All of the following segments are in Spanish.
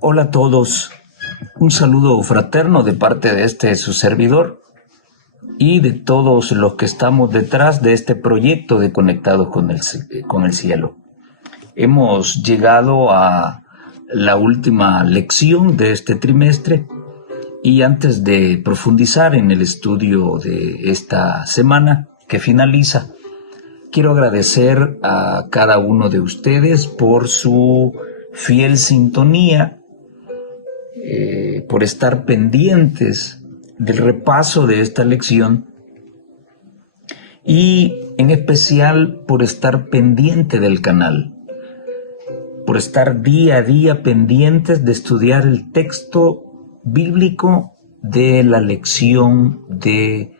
Hola a todos, un saludo fraterno de parte de su servidor y de todos los que estamos detrás de este proyecto de Conectados con el Cielo. Hemos llegado a la última lección de este trimestre y antes de profundizar en el estudio de esta semana que finaliza, quiero agradecer a cada uno de ustedes por su fiel sintonía, por estar pendientes del repaso de esta lección y en especial por estar pendiente del canal, por estar día a día pendientes de estudiar el texto bíblico de la lección de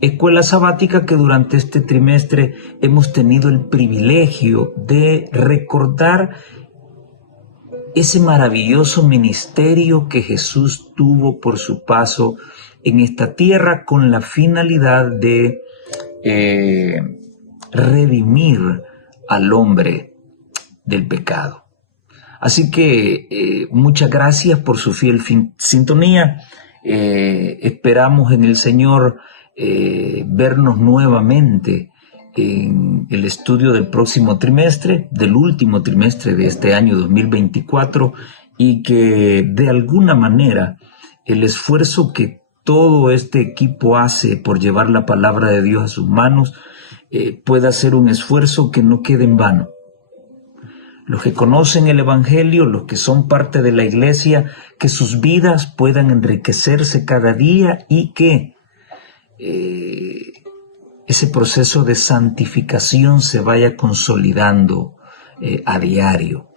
Escuela Sabática que durante este trimestre hemos tenido el privilegio de recordar ese maravilloso ministerio que Jesús tuvo por su paso en esta tierra con la finalidad de redimir al hombre del pecado. Así que muchas gracias por su fiel sintonía. Esperamos en el Señor vernos nuevamente en el estudio del próximo trimestre, del último trimestre de este año 2024, y que de alguna manera el esfuerzo que todo este equipo hace por llevar la palabra de Dios a sus manos pueda ser un esfuerzo que no quede en vano. Los que conocen el Evangelio, los que son parte de la iglesia, que sus vidas puedan enriquecerse cada día y que ese proceso de santificación se vaya consolidando a diario.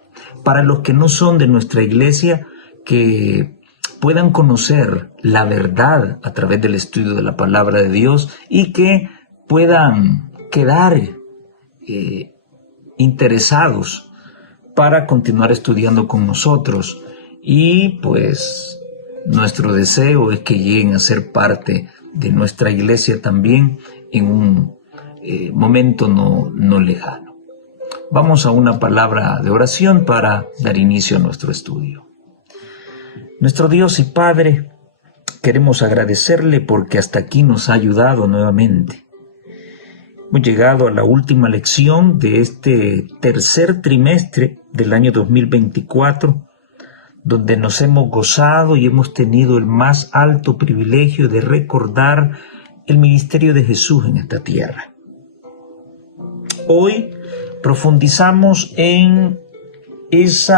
Para los que no son de nuestra iglesia, que puedan conocer la verdad a través del estudio de la palabra de Dios y que puedan quedar interesados para continuar estudiando con nosotros. Y pues nuestro deseo es que lleguen a ser parte de nuestra iglesia también en un momento no lejano. Vamos a una palabra de oración para dar inicio a nuestro estudio. Nuestro Dios y Padre, queremos agradecerle porque hasta aquí nos ha ayudado nuevamente. Hemos llegado a la última lección de este tercer trimestre del año 2024, donde nos hemos gozado y hemos tenido el más alto privilegio de recordar el ministerio de Jesús en esta tierra. Hoy profundizamos en ese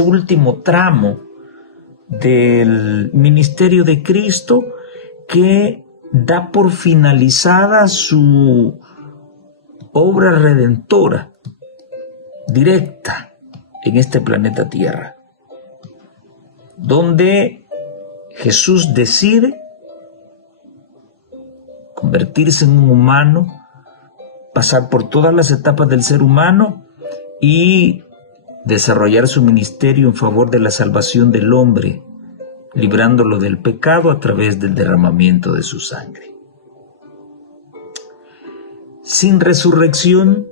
último tramo del ministerio de Cristo que da por finalizada su obra redentora directa en este planeta Tierra, donde Jesús decide convertirse en un humano, pasar por todas las etapas del ser humano y desarrollar su ministerio en favor de la salvación del hombre, librándolo del pecado a través del derramamiento de su sangre. Sin resurrección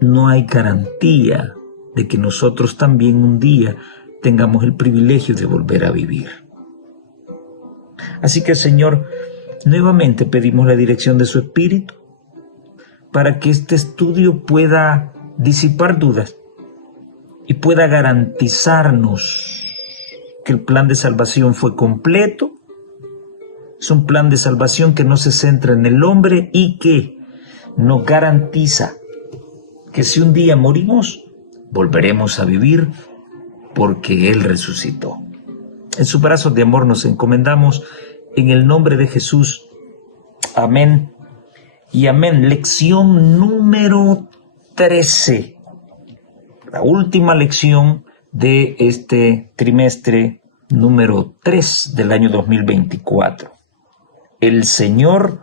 no hay garantía de que nosotros también un día tengamos el privilegio de volver a vivir. Así que, Señor, nuevamente pedimos la dirección de su Espíritu para que este estudio pueda disipar dudas y pueda garantizarnos que el plan de salvación fue completo. Es un plan de salvación que no se centra en el hombre y que nos garantiza que si un día morimos, volveremos a vivir porque Él resucitó. En sus brazos de amor nos encomendamos en el nombre de Jesús. Amén y amén. Lección número 13. La última lección de este trimestre número 3 del año 2024. El Señor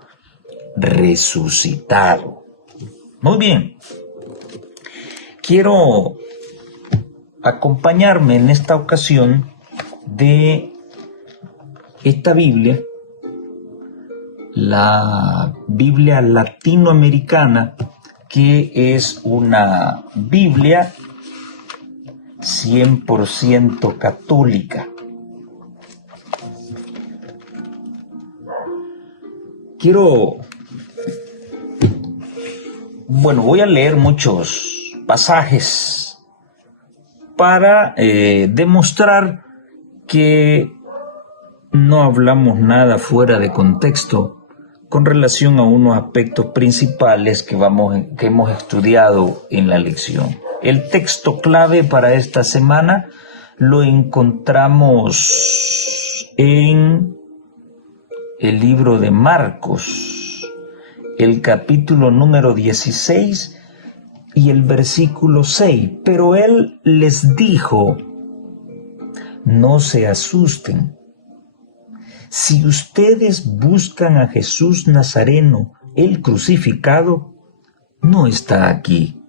resucitado. Muy bien. Quiero acompañarme en esta ocasión de esta Biblia, la Biblia latinoamericana, que es una Biblia 100% católica. Voy a leer muchos pasajes para demostrar que no hablamos nada fuera de contexto con relación a unos aspectos principales que hemos estudiado en la lección. El texto clave para esta semana lo encontramos en el libro de Marcos, el capítulo número 16 y el versículo 6. Pero él les dijo: no se asusten. Si ustedes buscan a Jesús Nazareno, el crucificado, no está aquí.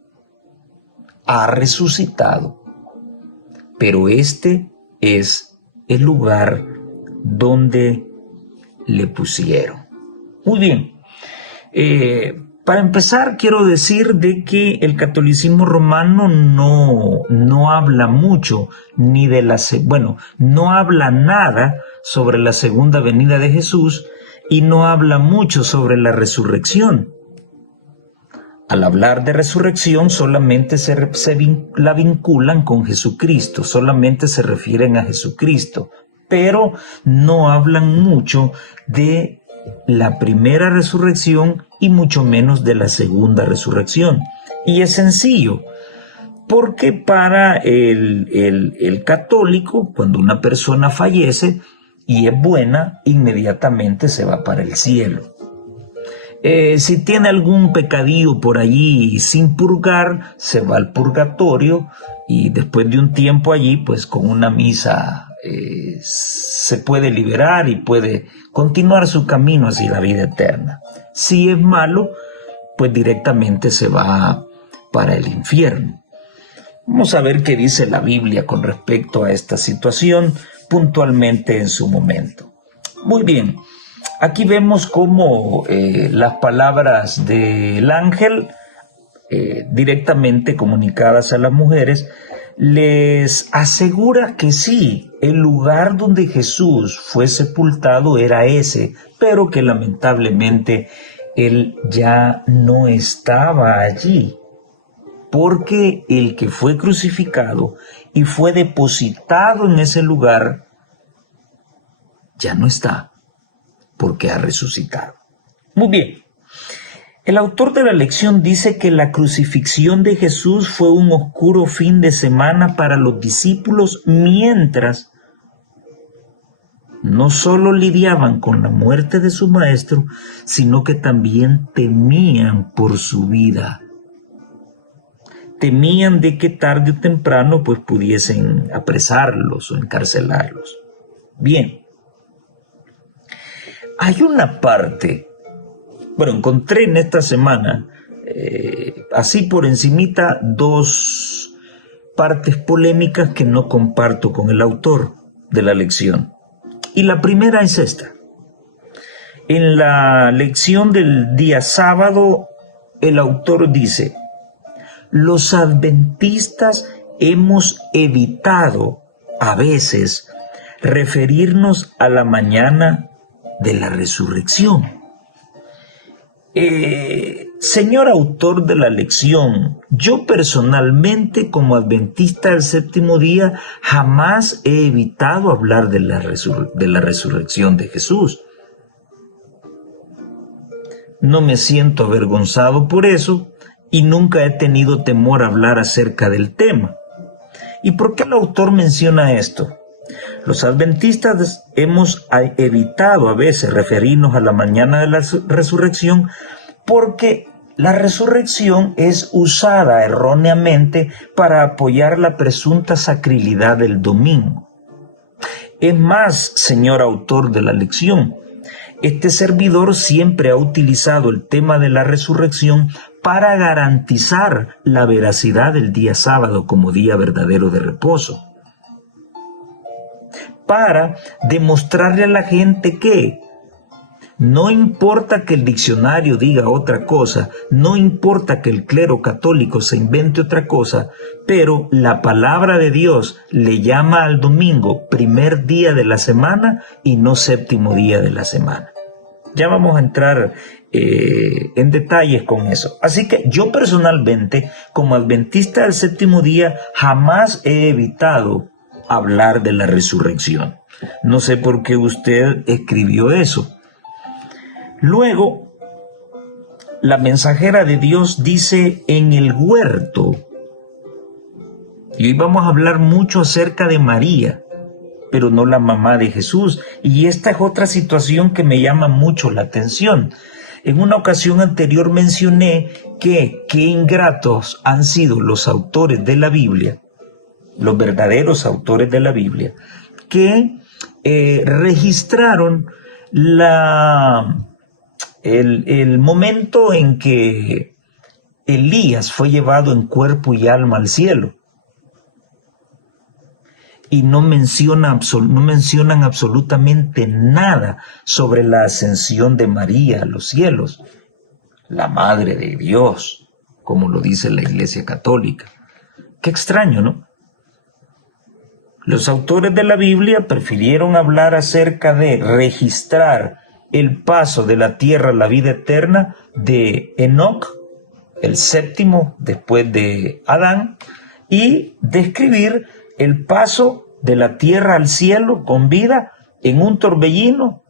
Ha resucitado. Pero este es el lugar donde le pusieron. Muy bien. Para empezar, quiero decir de que el catolicismo romano no habla mucho no habla nada sobre la segunda venida de Jesús y no habla mucho sobre la resurrección. Al hablar de resurrección solamente la vinculan con Jesucristo, solamente se refieren a Jesucristo, pero no hablan mucho de la primera resurrección y mucho menos de la segunda resurrección. Y es sencillo, porque para el católico, cuando una persona fallece y es buena, inmediatamente se va para el cielo. Si tiene algún pecadillo por allí sin purgar, se va al purgatorio y después de un tiempo allí, pues con una misa se puede liberar y puede continuar su camino hacia la vida eterna. Si es malo, pues directamente se va para el infierno. Vamos a ver qué dice la Biblia con respecto a esta situación puntualmente en su momento. Muy bien. Aquí vemos cómo las palabras del ángel directamente comunicadas a las mujeres les asegura que sí, el lugar donde Jesús fue sepultado era ese, pero que lamentablemente él ya no estaba allí, porque el que fue crucificado y fue depositado en ese lugar ya no está, porque ha resucitado. Muy bien. El autor de la lección dice que la crucifixión de Jesús fue un oscuro fin de semana para los discípulos mientras no solo lidiaban con la muerte de su maestro, sino que también temían por su vida. Temían de que tarde o temprano pues pudiesen apresarlos o encarcelarlos. Bien. Hay una parte, encontré en esta semana, así por encimita, dos partes polémicas que no comparto con el autor de la lección. Y la primera es esta. En la lección del día sábado, el autor dice: los adventistas hemos evitado a veces referirnos a la mañana de la resurrección. Señor autor de la lección, yo personalmente como adventista del séptimo día jamás he evitado hablar de la resurrección de Jesús. No me siento avergonzado por eso y nunca he tenido temor a hablar acerca del tema. ¿Y por qué el autor menciona esto? Los adventistas hemos evitado a veces referirnos a la mañana de la resurrección porque la resurrección es usada erróneamente para apoyar la presunta sacrilidad del domingo. Es más, señor autor de la lección, este servidor siempre ha utilizado el tema de la resurrección para garantizar la veracidad del día sábado como día verdadero de reposo, para demostrarle a la gente que No importa que el diccionario diga otra cosa, no importa que el clero católico se invente otra cosa, pero la palabra de Dios le llama al domingo primer día de la semana y no séptimo día de la semana. Ya vamos a entrar en detalles con eso. Así que yo personalmente, como adventista del séptimo día, jamás he evitado hablar de la resurrección. No sé por qué usted escribió eso. Luego, la mensajera de Dios dice en el huerto, y hoy vamos a hablar mucho acerca de María, pero no la mamá de Jesús, y esta es otra situación que me llama mucho la atención. En una ocasión anterior mencioné que qué ingratos han sido los autores de la Biblia, los verdaderos autores de la Biblia, que registraron el momento en que Elías fue llevado en cuerpo y alma al cielo. Y no mencionan absolutamente nada sobre la ascensión de María a los cielos, la Madre de Dios, como lo dice la Iglesia Católica. Qué extraño, ¿no? Los autores de la Biblia prefirieron hablar acerca de registrar el paso de la tierra a la vida eterna de Enoc, el séptimo después de Adán, y describir el paso de la tierra al cielo con vida en un torbellino,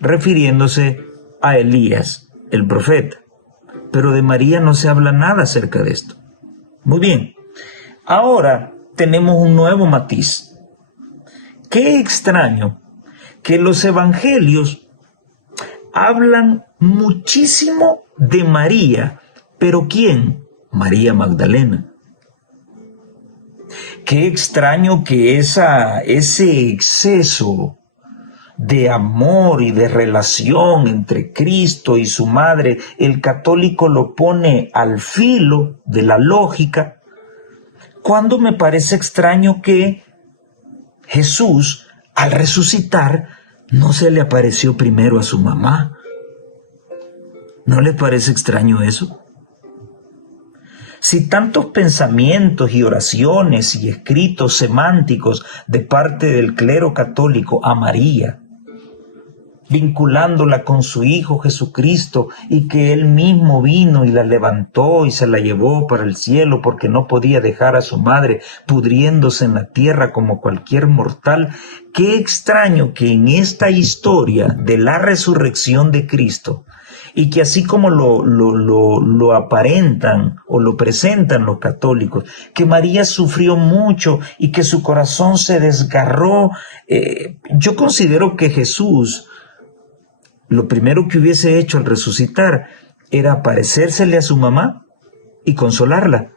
refiriéndose a Elías, el profeta. Pero de María no se habla nada acerca de esto. Muy bien, ahora tenemos un nuevo matiz. Qué extraño que los evangelios hablan muchísimo de María, pero ¿quién? María Magdalena. Qué extraño que ese exceso de amor y de relación entre Cristo y su madre, el católico lo pone al filo de la lógica, cuando me parece extraño que Jesús, al resucitar, no se le apareció primero a su mamá. ¿No le parece extraño eso? Si tantos pensamientos y oraciones y escritos semánticos de parte del clero católico a María, vinculándola con su Hijo Jesucristo, y que Él mismo vino y la levantó y se la llevó para el cielo porque no podía dejar a su madre pudriéndose en la tierra como cualquier mortal, qué extraño que en esta historia de la resurrección de Cristo, y que así como lo aparentan o lo presentan los católicos, que María sufrió mucho y que su corazón se desgarró, yo considero que Jesús, lo primero que hubiese hecho al resucitar era aparecérsele a su mamá y consolarla.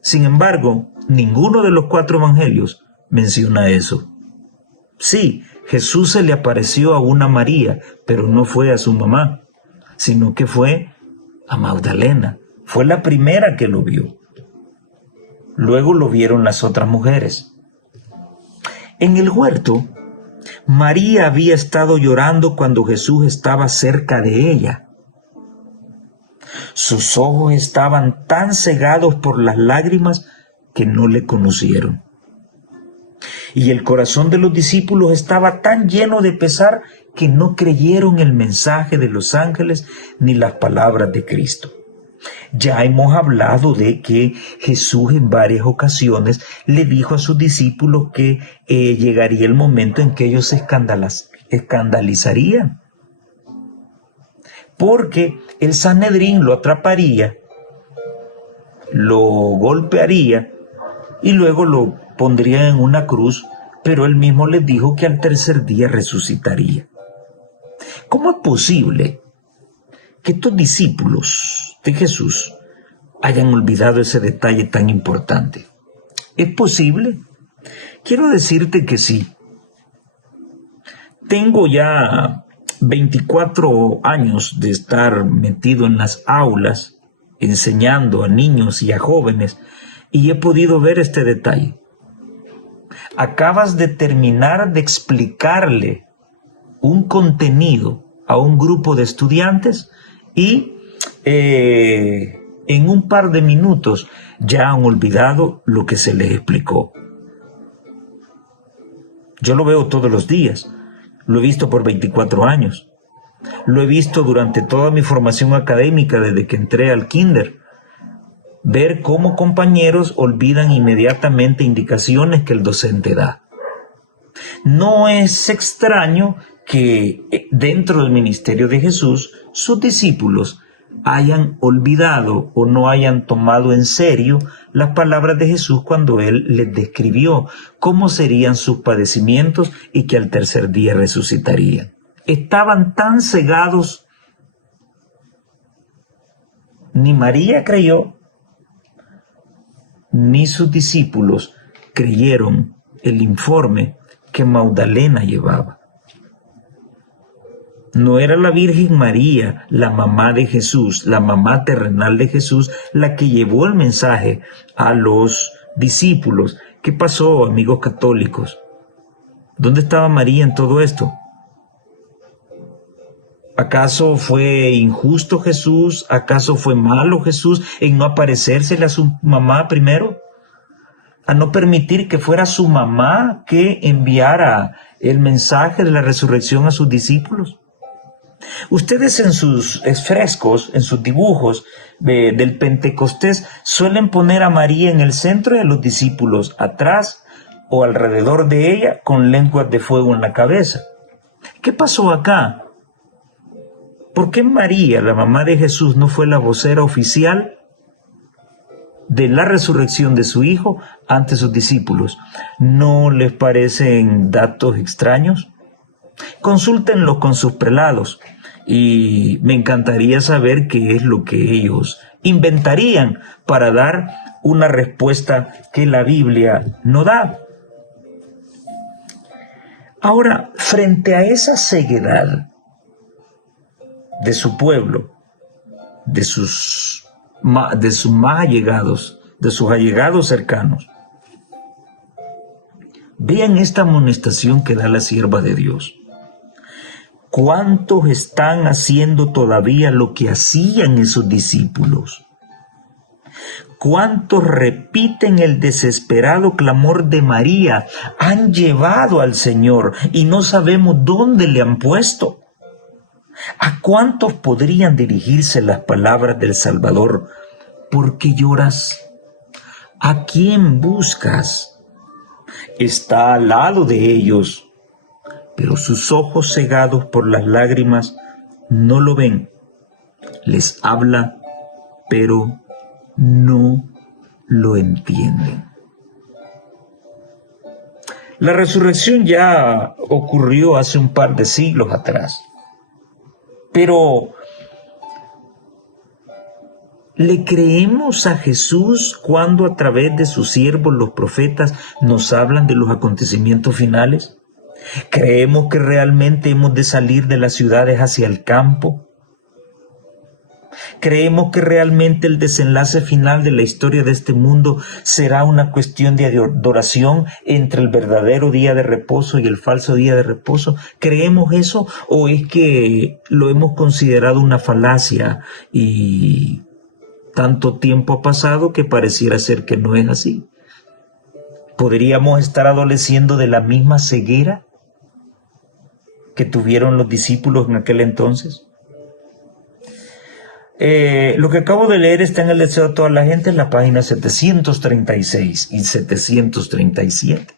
Sin embargo, ninguno de los 4 evangelios menciona eso. Sí, Jesús se le apareció a una María, pero no fue a su mamá, sino que fue a Magdalena. Fue la primera que lo vio. Luego lo vieron las otras mujeres. En el huerto, María había estado llorando cuando Jesús estaba cerca de ella. Sus ojos estaban tan cegados por las lágrimas que no le conocieron. Y el corazón de los discípulos estaba tan lleno de pesar que no creyeron el mensaje de los ángeles ni las palabras de Cristo. Ya hemos hablado de que Jesús en varias ocasiones le dijo a sus discípulos que llegaría el momento en que ellos se escandalizarían, porque el Sanedrín lo atraparía, lo golpearía y luego lo pondría en una cruz, pero él mismo les dijo que al tercer día resucitaría. ¿Cómo es posible que estos discípulos de Jesús hayan olvidado ese detalle tan importante? ¿Es posible? Quiero decirte que sí. Tengo ya 24 años de estar metido en las aulas, enseñando a niños y a jóvenes, y he podido ver este detalle. Acabas de terminar de explicarle un contenido a un grupo de estudiantes y en un par de minutos ya han olvidado lo que se les explicó. Yo lo veo todos los días, lo he visto por 24 años, lo he visto durante toda mi formación académica desde que entré al kinder. Ver cómo compañeros olvidan inmediatamente indicaciones que el docente da. No es extraño que dentro del ministerio de Jesús sus discípulos hayan olvidado o no hayan tomado en serio las palabras de Jesús cuando Él les describió cómo serían sus padecimientos y que al tercer día resucitarían. Estaban tan cegados, ni María creyó, ni sus discípulos creyeron el informe que Magdalena llevaba. No era la Virgen María, la mamá de Jesús, la mamá terrenal de Jesús, la que llevó el mensaje a los discípulos. ¿Qué pasó, amigos católicos? ¿Dónde estaba María en todo esto? ¿Acaso fue injusto Jesús? ¿Acaso fue malo Jesús en no aparecérsele a su mamá primero? ¿A no permitir que fuera su mamá que enviara el mensaje de la resurrección a sus discípulos? Ustedes en sus frescos, en sus dibujos del Pentecostés, suelen poner a María en el centro y a los discípulos atrás o alrededor de ella con lenguas de fuego en la cabeza. ¿Qué pasó acá? ¿Por qué María, la mamá de Jesús, no fue la vocera oficial de la resurrección de su hijo ante sus discípulos? ¿No les parecen datos extraños? Consúltenlos con sus prelados y me encantaría saber qué es lo que ellos inventarían para dar una respuesta que la Biblia no da. Ahora, frente a esa ceguedad de su pueblo, de sus más allegados, de sus allegados cercanos, vean esta amonestación que da la sierva de Dios. ¿Cuántos están haciendo todavía lo que hacían esos discípulos? ¿Cuántos repiten el desesperado clamor de María? Han llevado al Señor y no sabemos dónde le han puesto. ¿A cuántos podrían dirigirse las palabras del Salvador? ¿Por qué lloras? ¿A quién buscas? Está al lado de ellos, pero sus ojos cegados por las lágrimas no lo ven. Les habla, pero no lo entienden. La resurrección ya ocurrió hace un par de siglos atrás, pero ¿le creemos a Jesús cuando a través de sus siervos los profetas nos hablan de los acontecimientos finales? ¿Creemos que realmente hemos de salir de las ciudades hacia el campo? ¿Creemos que realmente el desenlace final de la historia de este mundo será una cuestión de adoración entre el verdadero día de reposo y el falso día de reposo? ¿Creemos eso o es que lo hemos considerado una falacia y tanto tiempo ha pasado que pareciera ser que no es así? ¿Podríamos estar adoleciendo de la misma ceguera que tuvieron los discípulos en aquel entonces? Lo que acabo de leer está en el Deseo de toda la gente, en la página 736 y 737.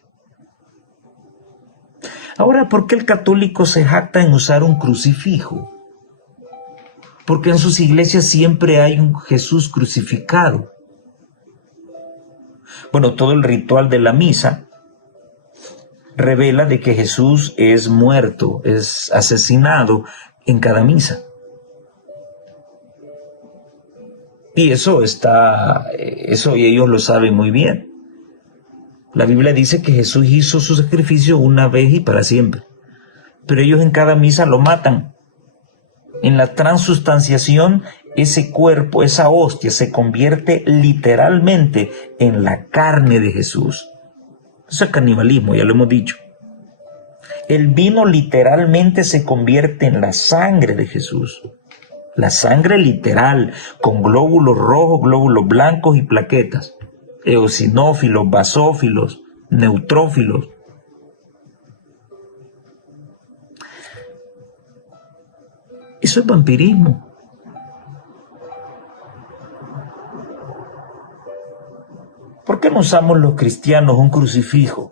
Ahora, ¿por qué el católico se jacta en usar un crucifijo? Porque en sus iglesias siempre hay un Jesús crucificado. Bueno, todo el ritual de la misa revela de que Jesús es muerto, es asesinado en cada misa. Y eso y ellos lo saben muy bien. La Biblia dice que Jesús hizo su sacrificio una vez y para siempre. Pero ellos en cada misa lo matan. En la transustanciación, ese cuerpo, esa hostia, se convierte literalmente en la carne de Jesús. Eso es canibalismo, ya lo hemos dicho. El vino literalmente se convierte en la sangre de Jesús. La sangre literal, con glóbulos rojos, glóbulos blancos y plaquetas. Eosinófilos, basófilos, neutrófilos. Eso es vampirismo. ¿Por qué no usamos los cristianos un crucifijo?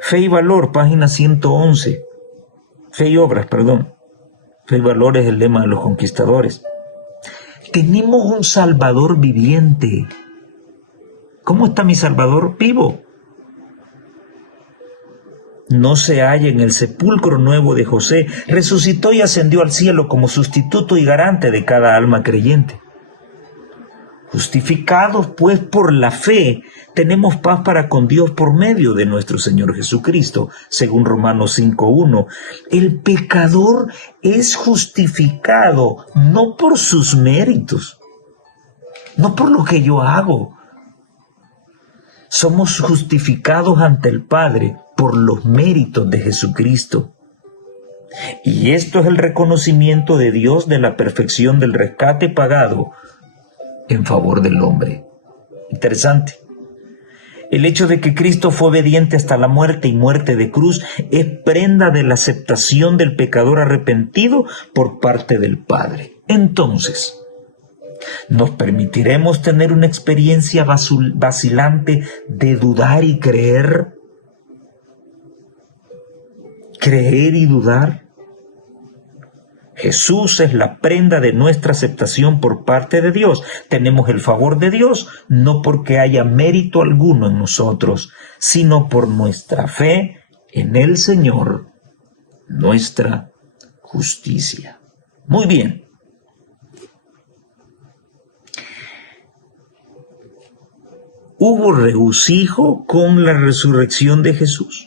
Fe y Valor, página 111. Fe y Obras, perdón. Fe y Valor es el lema de los conquistadores. Tenemos un Salvador viviente. ¿Cómo está mi Salvador? Vivo. No se halla en el sepulcro nuevo de José. Resucitó y ascendió al cielo como sustituto y garante de cada alma creyente. Justificados pues por la fe, tenemos paz para con Dios por medio de nuestro Señor Jesucristo, según Romanos 5:1. El pecador es justificado no por sus méritos, no por lo que yo hago. Somos justificados ante el Padre por los méritos de Jesucristo. Y esto es el reconocimiento de Dios de la perfección del rescate pagado en favor del hombre. Interesante. El hecho de que Cristo fue obediente hasta la muerte y muerte de cruz es prenda de la aceptación del pecador arrepentido por parte del Padre. Entonces, ¿nos permitiremos tener una experiencia vacilante de dudar y creer? ¿Creer y dudar? Jesús es la prenda de nuestra aceptación por parte de Dios. Tenemos el favor de Dios, no porque haya mérito alguno en nosotros, sino por nuestra fe en el Señor, nuestra justicia. Muy bien. ¿Hubo regocijo con la resurrección de Jesús?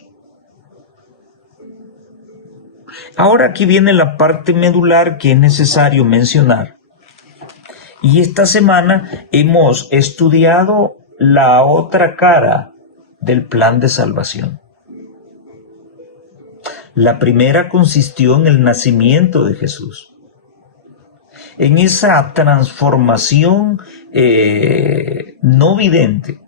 Ahora aquí viene la parte medular que es necesario mencionar. Y esta semana hemos estudiado la otra cara del plan de salvación. La primera consistió en el nacimiento de Jesús, en esa transformación no vidente,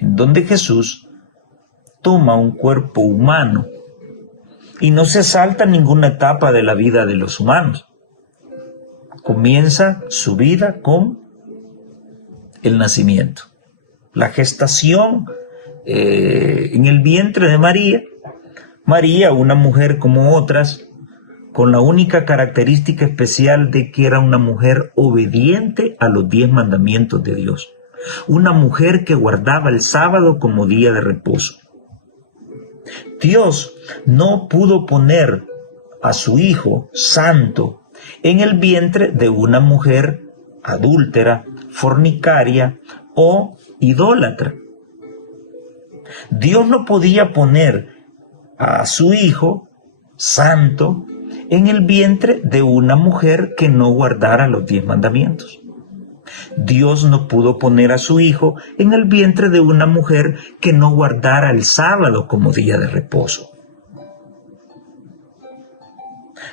en donde Jesús toma un cuerpo humano y no se salta ninguna etapa de la vida de los humanos. Comienza su vida con el nacimiento, la gestación en el vientre de María. María, una mujer como otras, con la única característica especial de que era una mujer obediente a los 10 mandamientos de Dios. Una mujer que guardaba el sábado como día de reposo. Dios no pudo poner a su Hijo santo en el vientre de una mujer adúltera, fornicaria o idólatra. Dios no podía poner a su Hijo santo en el vientre de una mujer que no guardara los 10 mandamientos. Dios no pudo poner a su Hijo en el vientre de una mujer que no guardara el sábado como día de reposo.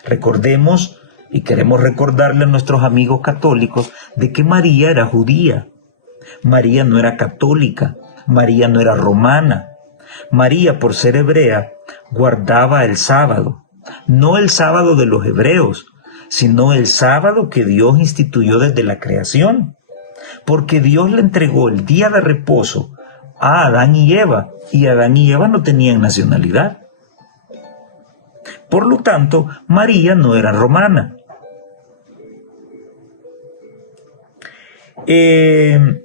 Recordemos, y queremos recordarle a nuestros amigos católicos, de que María era judía. María no era católica, María no era romana. María, por ser hebrea, guardaba el sábado, no el sábado de los hebreos, sino el sábado que Dios instituyó desde la creación. Porque Dios le entregó el día de reposo a Adán y Eva no tenían nacionalidad. Por lo tanto, María no era romana. El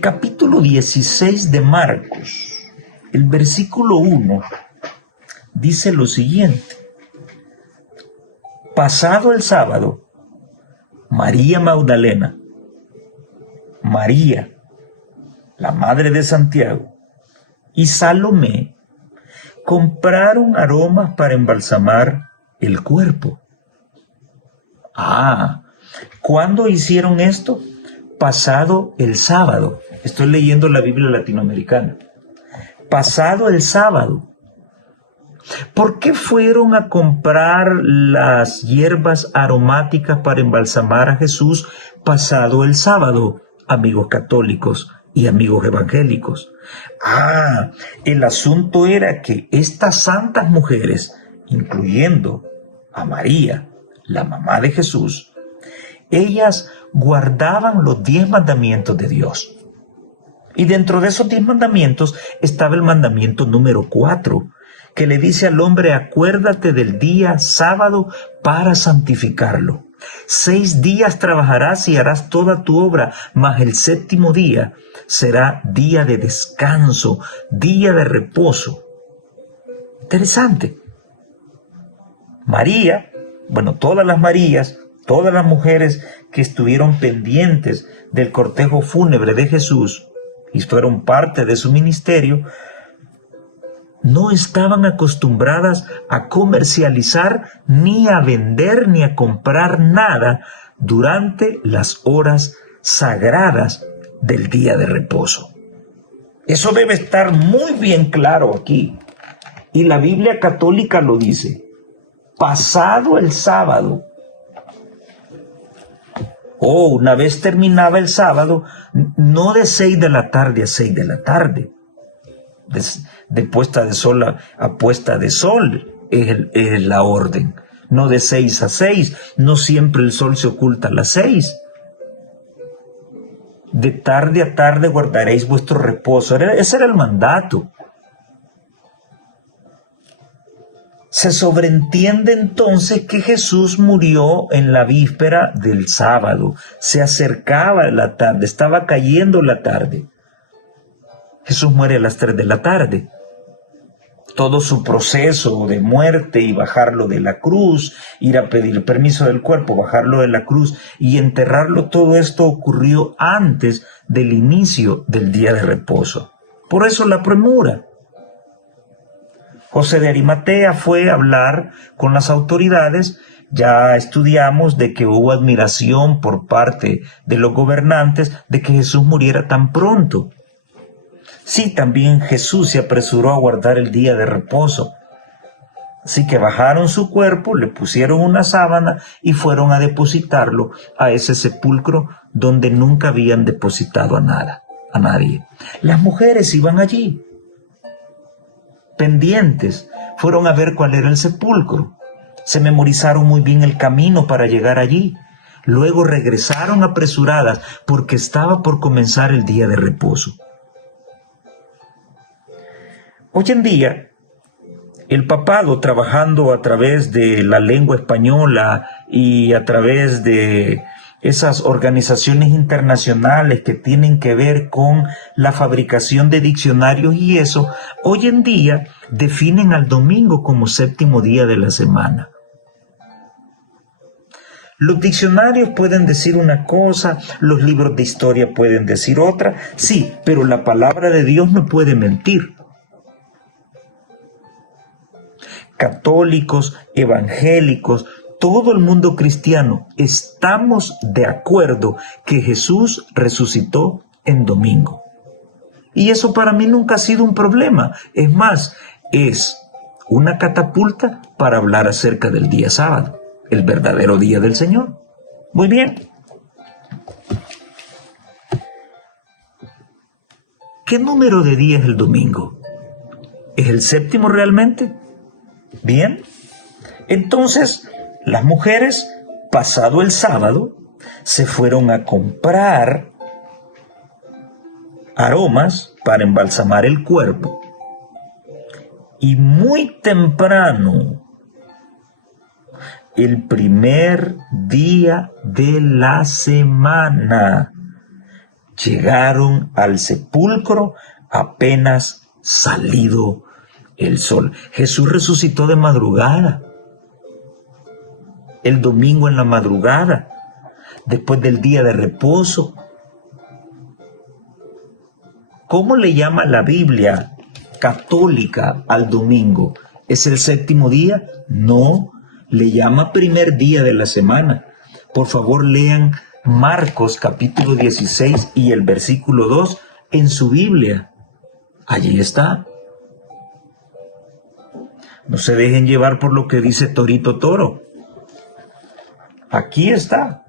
capítulo 16 de Marcos, el versículo 1, dice lo siguiente. Pasado el sábado, María Magdalena, María, la madre de Santiago, y Salomé compraron aromas para embalsamar el cuerpo. ¿Cuándo hicieron esto? Pasado el sábado. Estoy leyendo la Biblia latinoamericana. Pasado el sábado. ¿Por qué fueron a comprar las hierbas aromáticas para embalsamar a Jesús pasado el sábado, amigos católicos y amigos evangélicos? El asunto era que estas santas mujeres, incluyendo a María, la mamá de Jesús, ellas guardaban los 10 mandamientos de Dios. Y dentro de esos 10 mandamientos estaba el mandamiento número 4, que le dice al hombre: acuérdate del día sábado para santificarlo. 6 días trabajarás y harás toda tu obra, mas el 7º día será día de descanso, día de reposo. Interesante. María, todas las Marías, todas las mujeres que estuvieron pendientes del cortejo fúnebre de Jesús y fueron parte de su ministerio, no estaban acostumbradas a comercializar, ni a vender, ni a comprar nada durante las horas sagradas del día de reposo. Eso debe estar muy bien claro aquí. Y la Biblia católica lo dice. Pasado el sábado. Una vez terminaba el sábado, no de 6 de la tarde a 6 de la tarde. De puesta de sol a puesta de sol es la orden. No de 6 a 6. No siempre el sol se oculta a las 6. De tarde a tarde guardaréis vuestro reposo. Ese era el mandato. Se sobreentiende entonces que Jesús murió en la víspera del sábado. Se acercaba la tarde, estaba cayendo la tarde. Jesús muere a las 3 de la tarde. Todo su proceso de muerte y bajarlo de la cruz, ir a pedir permiso del cuerpo, bajarlo de la cruz y enterrarlo, todo esto ocurrió antes del inicio del día de reposo. Por eso la premura. José de Arimatea fue a hablar con las autoridades. Ya estudiamos de que hubo admiración por parte de los gobernantes de que Jesús muriera tan pronto. Sí, también Jesús se apresuró a guardar el día de reposo. Así que bajaron su cuerpo, le pusieron una sábana y fueron a depositarlo a ese sepulcro donde nunca habían depositado a nadie. Las mujeres iban allí, pendientes, fueron a ver cuál era el sepulcro. Se memorizaron muy bien el camino para llegar allí. Luego regresaron apresuradas porque estaba por comenzar el día de reposo. Hoy en día, el papado, trabajando a través de la lengua española y a través de esas organizaciones internacionales que tienen que ver con la fabricación de diccionarios y eso, hoy en día definen al domingo como 7º día de la semana. Los diccionarios pueden decir una cosa, los libros de historia pueden decir otra, sí, pero la palabra de Dios no puede mentir. Católicos, evangélicos, todo el mundo cristiano, estamos de acuerdo que Jesús resucitó en domingo. Y eso para mí nunca ha sido un problema. Es más, es una catapulta para hablar acerca del día sábado, el verdadero día del Señor. Muy bien. ¿Qué número de día es el domingo? ¿Es el 7º realmente? Bien. Entonces, las mujeres, pasado el sábado, se fueron a comprar aromas para embalsamar el cuerpo. Y muy temprano, el primer día de la semana, llegaron al sepulcro apenas salido el sol. Jesús resucitó de madrugada, el domingo en la madrugada, después del día de reposo. ¿Cómo le llama la Biblia católica al domingo? ¿Es el 7º día? No, le llama primer día de la semana. Por favor, lean Marcos capítulo 16 y el versículo 2 en su Biblia. Allí está. No se dejen llevar por lo que dice Torito Toro. Aquí está.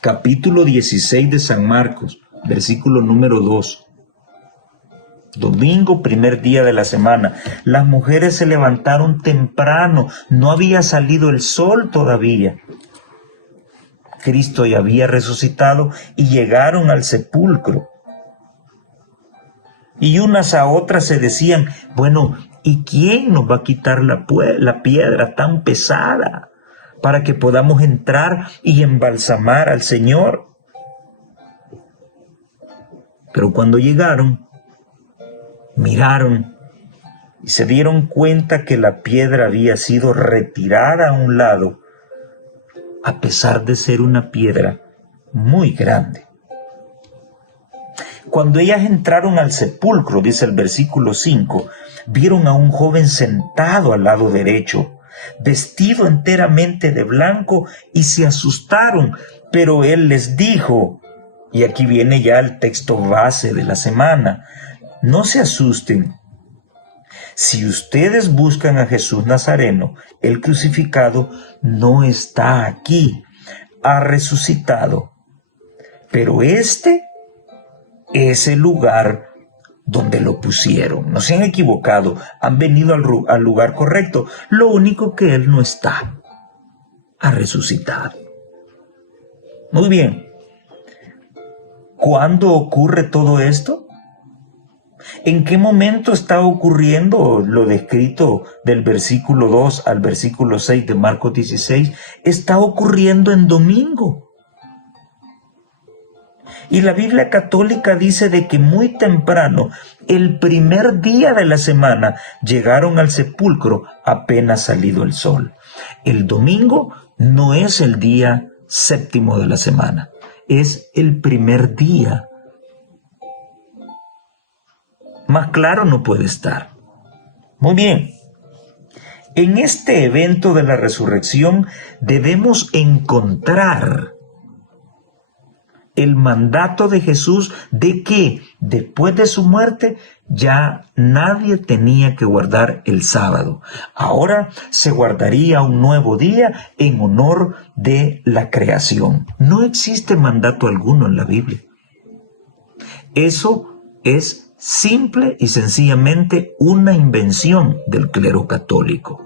Capítulo 16 de San Marcos, versículo número 2. Domingo, primer día de la semana. Las mujeres se levantaron temprano. No había salido el sol todavía. Cristo ya había resucitado y llegaron al sepulcro. Y unas a otras se decían, bueno, ¿y quién nos va a quitar la piedra tan pesada para que podamos entrar y embalsamar al Señor? Pero cuando llegaron, miraron y se dieron cuenta que la piedra había sido retirada a un lado, a pesar de ser una piedra muy grande. Cuando ellas entraron al sepulcro, dice el versículo 5, vieron a un joven sentado al lado derecho, vestido enteramente de blanco, y se asustaron, pero él les dijo, y aquí viene ya el texto base de la semana, no se asusten. Si ustedes buscan a Jesús Nazareno, el crucificado, no está aquí, ha resucitado. Pero este es el lugar donde lo pusieron. No se han equivocado, han venido al lugar correcto. Lo único que él no está, ha resucitado. Muy bien. ¿Cuándo ocurre todo esto? ¿En qué momento está ocurriendo lo descrito del versículo 2 al versículo 6 de Marcos 16? Está ocurriendo en domingo. Y la Biblia católica dice de que muy temprano, el primer día de la semana, llegaron al sepulcro apenas salido el sol. El domingo no es el día séptimo de la semana, es el primer día. Más claro no puede estar. Muy bien. En este evento de la resurrección debemos encontrar el mandato de Jesús de que después de su muerte ya nadie tenía que guardar el sábado. Ahora se guardaría un nuevo día en honor de la creación. No existe mandato alguno en la Biblia. Eso es simple y sencillamente una invención del clero católico.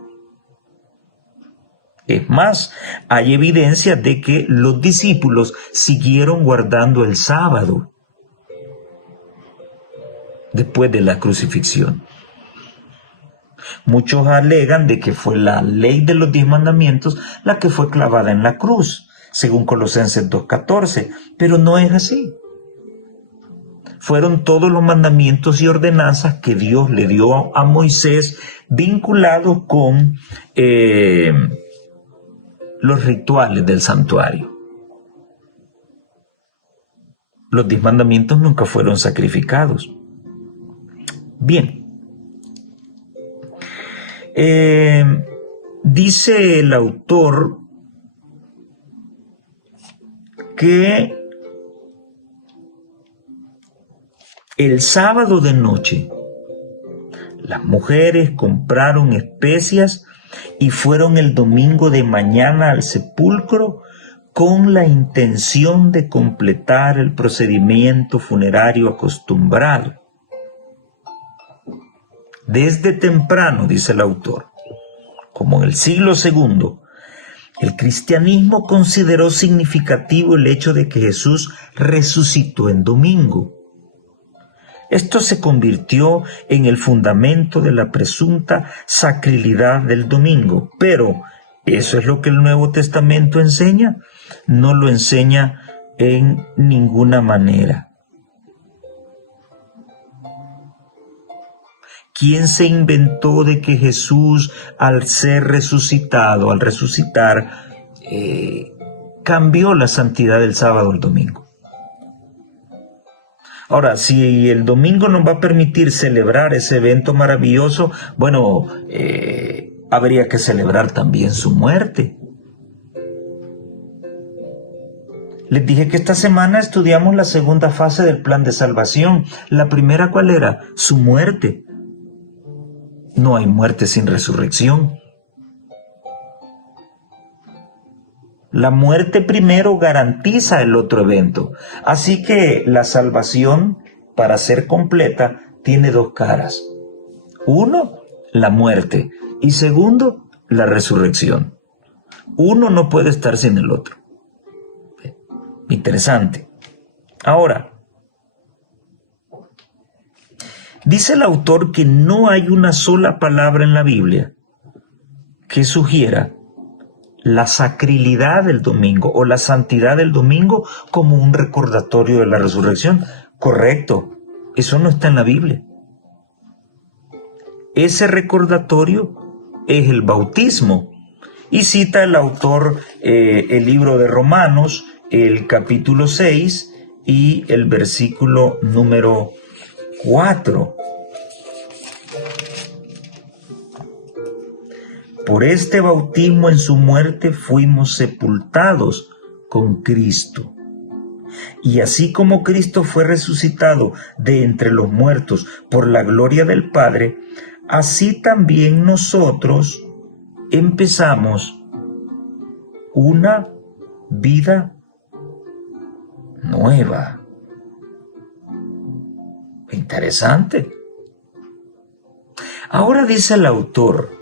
Es más, hay evidencia de que los discípulos siguieron guardando el sábado después de la crucifixión. Muchos alegan de que fue la ley de los 10 mandamientos la que fue clavada en la cruz, según Colosenses 2:14, pero no es así. Fueron todos los mandamientos y ordenanzas que Dios le dio a Moisés vinculados con los rituales del santuario. Los 10 mandamientos nunca fueron sacrificados. Bien. Dice el autor que el sábado de noche las mujeres compraron especias y fueron el domingo de mañana al sepulcro con la intención de completar el procedimiento funerario acostumbrado. Desde temprano, dice el autor, como en el siglo II, el cristianismo consideró significativo el hecho de que Jesús resucitó en domingo. Esto se convirtió en el fundamento de la presunta sacralidad del domingo. Pero, ¿eso es lo que el Nuevo Testamento enseña? No lo enseña en ninguna manera. ¿Quién se inventó de que Jesús, al resucitar, cambió la santidad del sábado al domingo? Ahora, si el domingo nos va a permitir celebrar ese evento maravilloso, bueno, habría que celebrar también su muerte. Les dije que esta semana estudiamos la segunda fase del plan de salvación. La primera, ¿cuál era? Su muerte. No hay muerte sin resurrección. La muerte primero garantiza el otro evento. Así que la salvación, para ser completa, tiene dos caras. Uno, la muerte. Y segundo, la resurrección. Uno no puede estar sin el otro. Interesante. Ahora, dice el autor que no hay una sola palabra en la Biblia que sugiera la sacralidad del domingo o la santidad del domingo como un recordatorio de la resurrección. Correcto, eso no está en la Biblia. Ese recordatorio es el bautismo. Y cita el autor el libro de Romanos, el capítulo 6 y el versículo número 4. Por este bautismo en su muerte fuimos sepultados con Cristo. Y así como Cristo fue resucitado de entre los muertos por la gloria del Padre, así también nosotros empezamos una vida nueva. Interesante. Ahora dice el autor,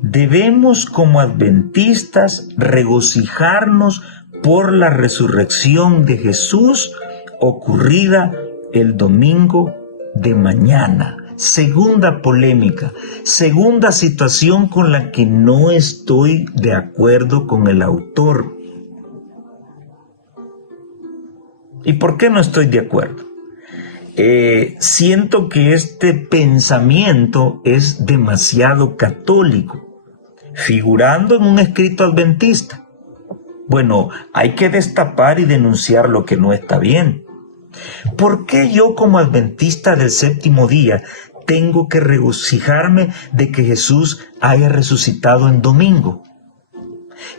debemos como adventistas regocijarnos por la resurrección de Jesús ocurrida el domingo de mañana. Segunda polémica, segunda situación con la que no estoy de acuerdo con el autor. ¿Y por qué no estoy de acuerdo? Siento que este pensamiento es demasiado católico, figurando en un escrito adventista. Bueno, hay que destapar y denunciar lo que no está bien. ¿Por qué yo como adventista del séptimo día tengo que regocijarme de que Jesús haya resucitado en domingo?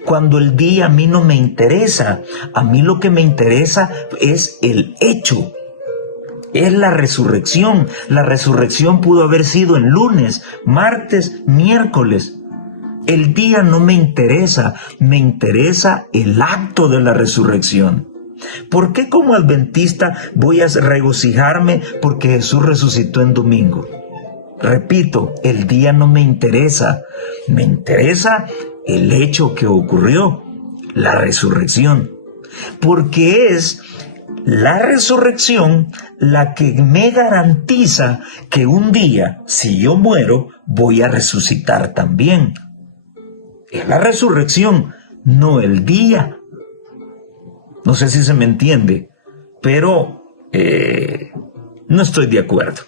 Cuando el día a mí no me interesa, a mí lo que me interesa es el hecho, es la resurrección. La resurrección pudo haber sido en lunes, martes, miércoles. El día no me interesa el acto de la resurrección. ¿Por qué como adventista voy a regocijarme porque Jesús resucitó en domingo? Repito, el día no me interesa, me interesa el hecho que ocurrió, la resurrección, porque es la resurrección la que me garantiza que un día, si yo muero, voy a resucitar también. Es la resurrección, no el día. No sé si se me entiende, pero no estoy de acuerdo.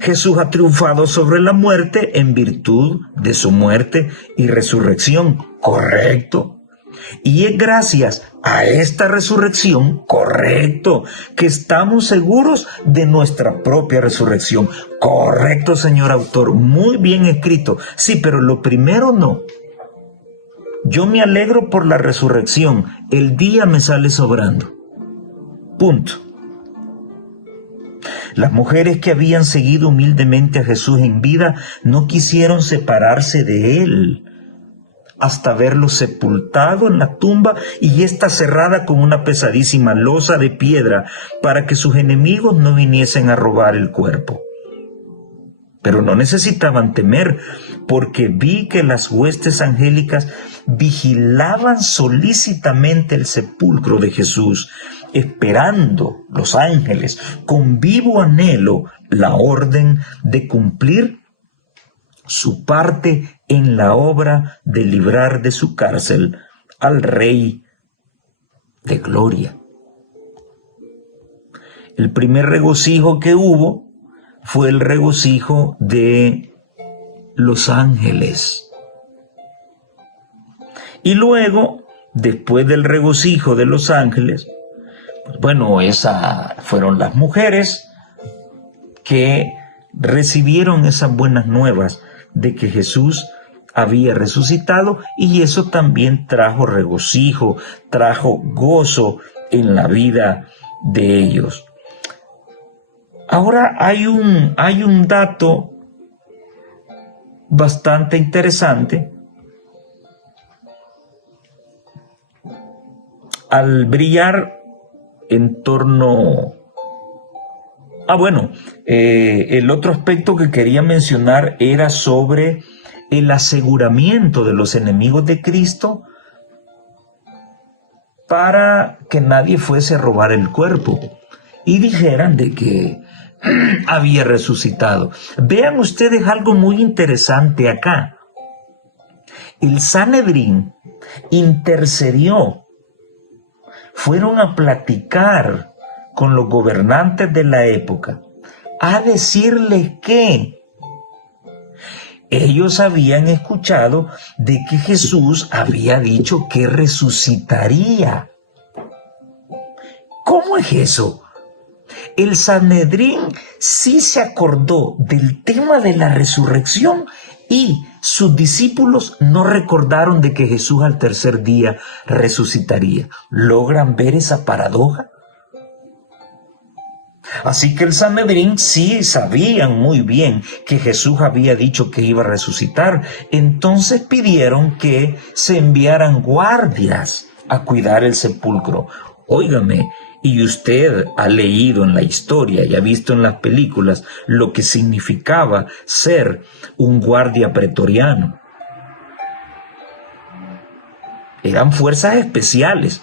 Jesús ha triunfado sobre la muerte en virtud de su muerte y resurrección, correcto. Y es gracias a esta resurrección, correcto, que estamos seguros de nuestra propia resurrección. Correcto, señor autor, muy bien escrito. Sí, pero lo primero no. Yo me alegro por la resurrección, el día me sale sobrando. Punto. Las mujeres que habían seguido humildemente a Jesús en vida no quisieron separarse de él hasta verlo sepultado en la tumba y ésta cerrada con una pesadísima losa de piedra para que sus enemigos no viniesen a robar el cuerpo. Pero no necesitaban temer, porque vi que las huestes angélicas vigilaban solícitamente el sepulcro de Jesús, esperando los ángeles con vivo anhelo la orden de cumplir su parte en la obra de librar de su cárcel al Rey de Gloria. El primer regocijo que hubo fue el regocijo de los ángeles. Y luego, después del regocijo de los ángeles, pues bueno, esas fueron las mujeres que recibieron esas buenas nuevas de que Jesús había resucitado, y eso también trajo regocijo, trajo gozo en la vida de ellos. Ahora hay un dato bastante interesante. Al brillar en torno... el otro aspecto que quería mencionar era sobre el aseguramiento de los enemigos de Cristo para que nadie fuese a robar el cuerpo y dijeran de que había resucitado. Vean ustedes algo muy interesante acá. El Sanedrín intercedió, fueron a platicar con los gobernantes de la época, a decirles que ellos habían escuchado de que Jesús había dicho que resucitaría. ¿Cómo es eso? El Sanedrín sí se acordó del tema de la resurrección y sus discípulos no recordaron de que Jesús al tercer día resucitaría. ¿Logran ver esa paradoja? Así que el Sanedrín sí sabían muy bien que Jesús había dicho que iba a resucitar. Entonces pidieron que se enviaran guardias a cuidar el sepulcro. Óigame, y usted ha leído en la historia y ha visto en las películas lo que significaba ser un guardia pretoriano. Eran fuerzas especiales.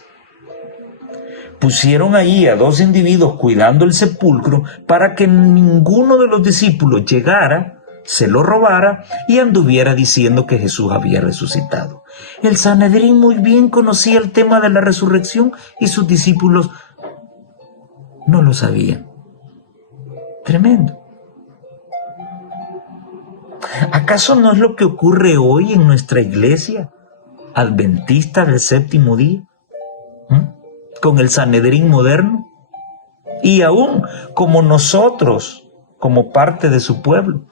Pusieron ahí a 2 individuos cuidando el sepulcro para que ninguno de los discípulos llegara, se lo robara y anduviera diciendo que Jesús había resucitado. El Sanedrín muy bien conocía el tema de la resurrección y sus discípulos no lo sabían. Tremendo. ¿Acaso no es lo que ocurre hoy en nuestra iglesia adventista del séptimo día? Con el Sanedrín moderno, y aún como nosotros, como parte de su pueblo.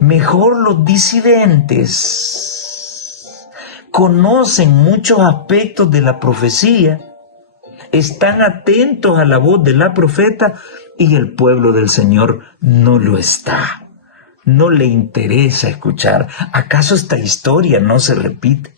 Mejor los disidentes conocen muchos aspectos de la profecía, están atentos a la voz de la profeta, y el pueblo del Señor no lo está. No le interesa escuchar. ¿Acaso esta historia no se repite?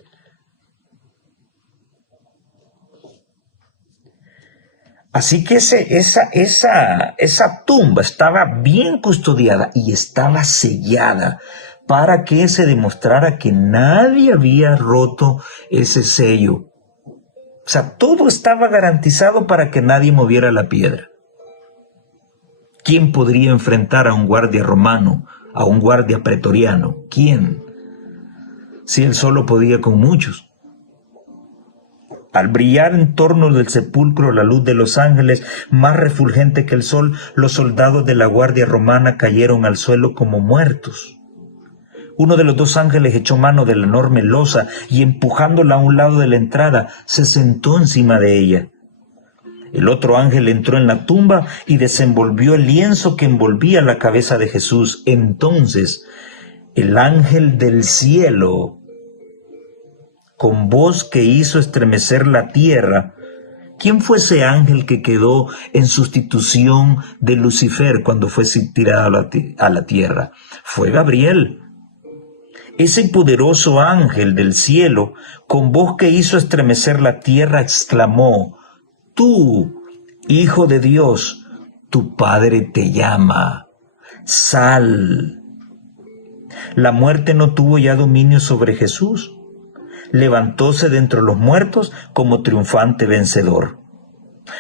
Así que esa tumba estaba bien custodiada y estaba sellada para que se demostrara que nadie había roto ese sello. O sea, todo estaba garantizado para que nadie moviera la piedra. ¿Quién podría enfrentar a un guardia romano, a un guardia pretoriano? ¿Quién? Si él solo podía con muchos. Al brillar en torno del sepulcro la luz de los ángeles, más refulgente que el sol, los soldados de la guardia romana cayeron al suelo como muertos. Uno de los 2 ángeles echó mano de la enorme losa y, empujándola a un lado de la entrada, se sentó encima de ella. El otro ángel entró en la tumba y desenvolvió el lienzo que envolvía la cabeza de Jesús. Entonces, el ángel del cielo, con voz que hizo estremecer la tierra. ¿Quién fue ese ángel que quedó en sustitución de Lucifer cuando fue tirado a la tierra? Fue Gabriel. Ese poderoso ángel del cielo, con voz que hizo estremecer la tierra, exclamó: «Tú, Hijo de Dios, tu Padre te llama. Sal». La muerte no tuvo ya dominio sobre Jesús. Levantóse de entre los muertos como triunfante vencedor.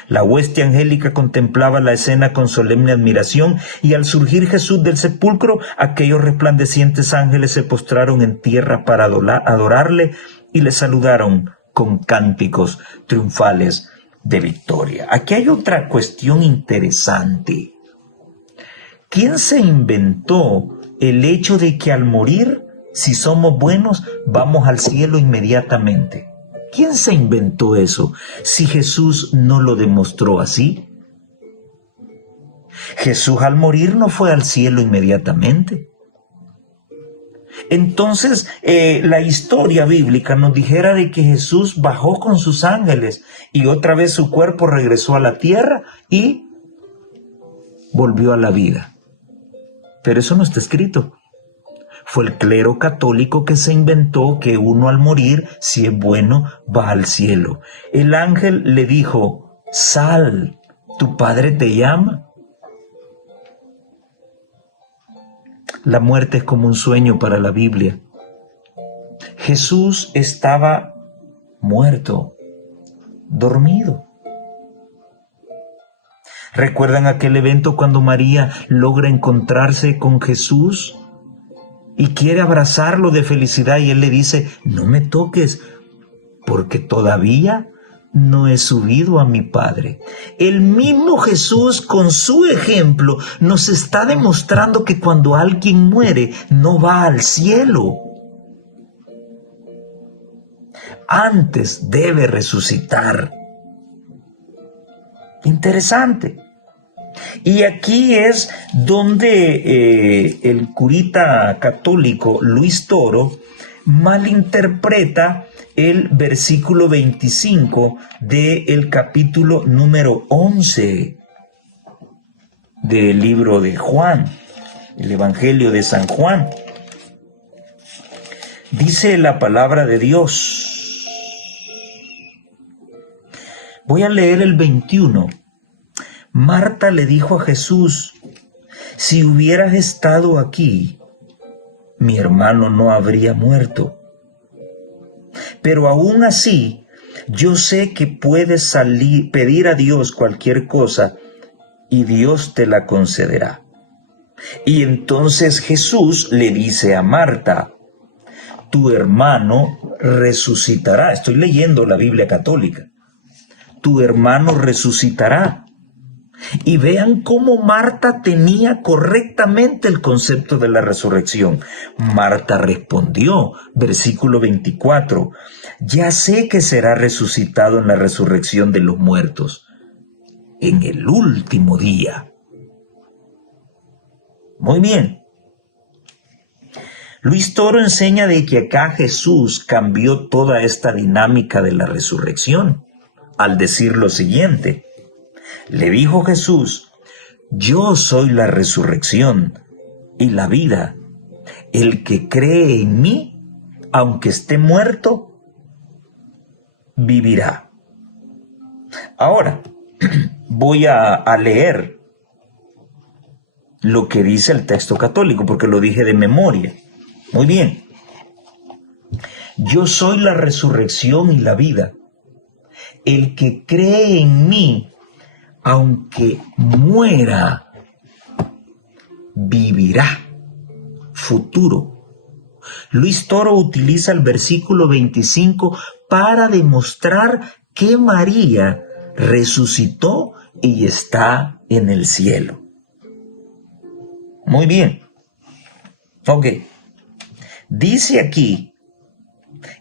La hueste angélica contemplaba la escena con solemne admiración, y al surgir Jesús del sepulcro, aquellos resplandecientes ángeles se postraron en tierra para adorarle y le saludaron con cánticos triunfales de victoria. Aquí hay otra cuestión interesante. ¿Quién se inventó el hecho de que al morir, si somos buenos, vamos al cielo inmediatamente? ¿Quién se inventó eso si Jesús no lo demostró así? Jesús al morir no fue al cielo inmediatamente. Entonces, la historia bíblica nos dijera de que Jesús bajó con sus ángeles y otra vez su cuerpo regresó a la tierra y volvió a la vida. Pero eso no está escrito. Fue el clero católico que se inventó que uno al morir, si es bueno, va al cielo. El ángel le dijo: sal, tu padre te llama. La muerte es como un sueño para la Biblia. Jesús estaba muerto, dormido. ¿Recuerdan aquel evento cuando María logra encontrarse con Jesús y quiere abrazarlo de felicidad y él le dice: no me toques, porque todavía no he subido a mi Padre? El mismo Jesús, con su ejemplo, nos está demostrando que cuando alguien muere no va al cielo. Antes debe resucitar. Interesante. Y aquí es donde el curita católico Luis Toro malinterpreta el versículo 25 del capítulo número 11 del libro de Juan, el Evangelio de San Juan. Dice la palabra de Dios. Voy a leer el 21. Marta le dijo a Jesús: si hubieras estado aquí, mi hermano no habría muerto. Pero aún así, yo sé que puedes pedir a Dios cualquier cosa y Dios te la concederá. Y entonces Jesús le dice a Marta: tu hermano resucitará. Estoy leyendo la Biblia católica. Tu hermano resucitará. Y vean cómo Marta tenía correctamente el concepto de la resurrección. Marta respondió, versículo 24: ya sé que será resucitado en la resurrección de los muertos, en el último día. Muy bien. Luis Toro enseña de que acá Jesús cambió toda esta dinámica de la resurrección al decir lo siguiente. Le dijo Jesús: yo soy la resurrección y la vida. El que cree en mí, aunque esté muerto, vivirá. Ahora, voy a leer lo que dice el texto católico, porque lo dije de memoria. Muy bien. Yo soy la resurrección y la vida. El que cree en mí, aunque muera, vivirá. Futuro. Luis Toro utiliza el versículo 25 para demostrar que María resucitó y está en el cielo. Muy bien. Ok. Dice aquí: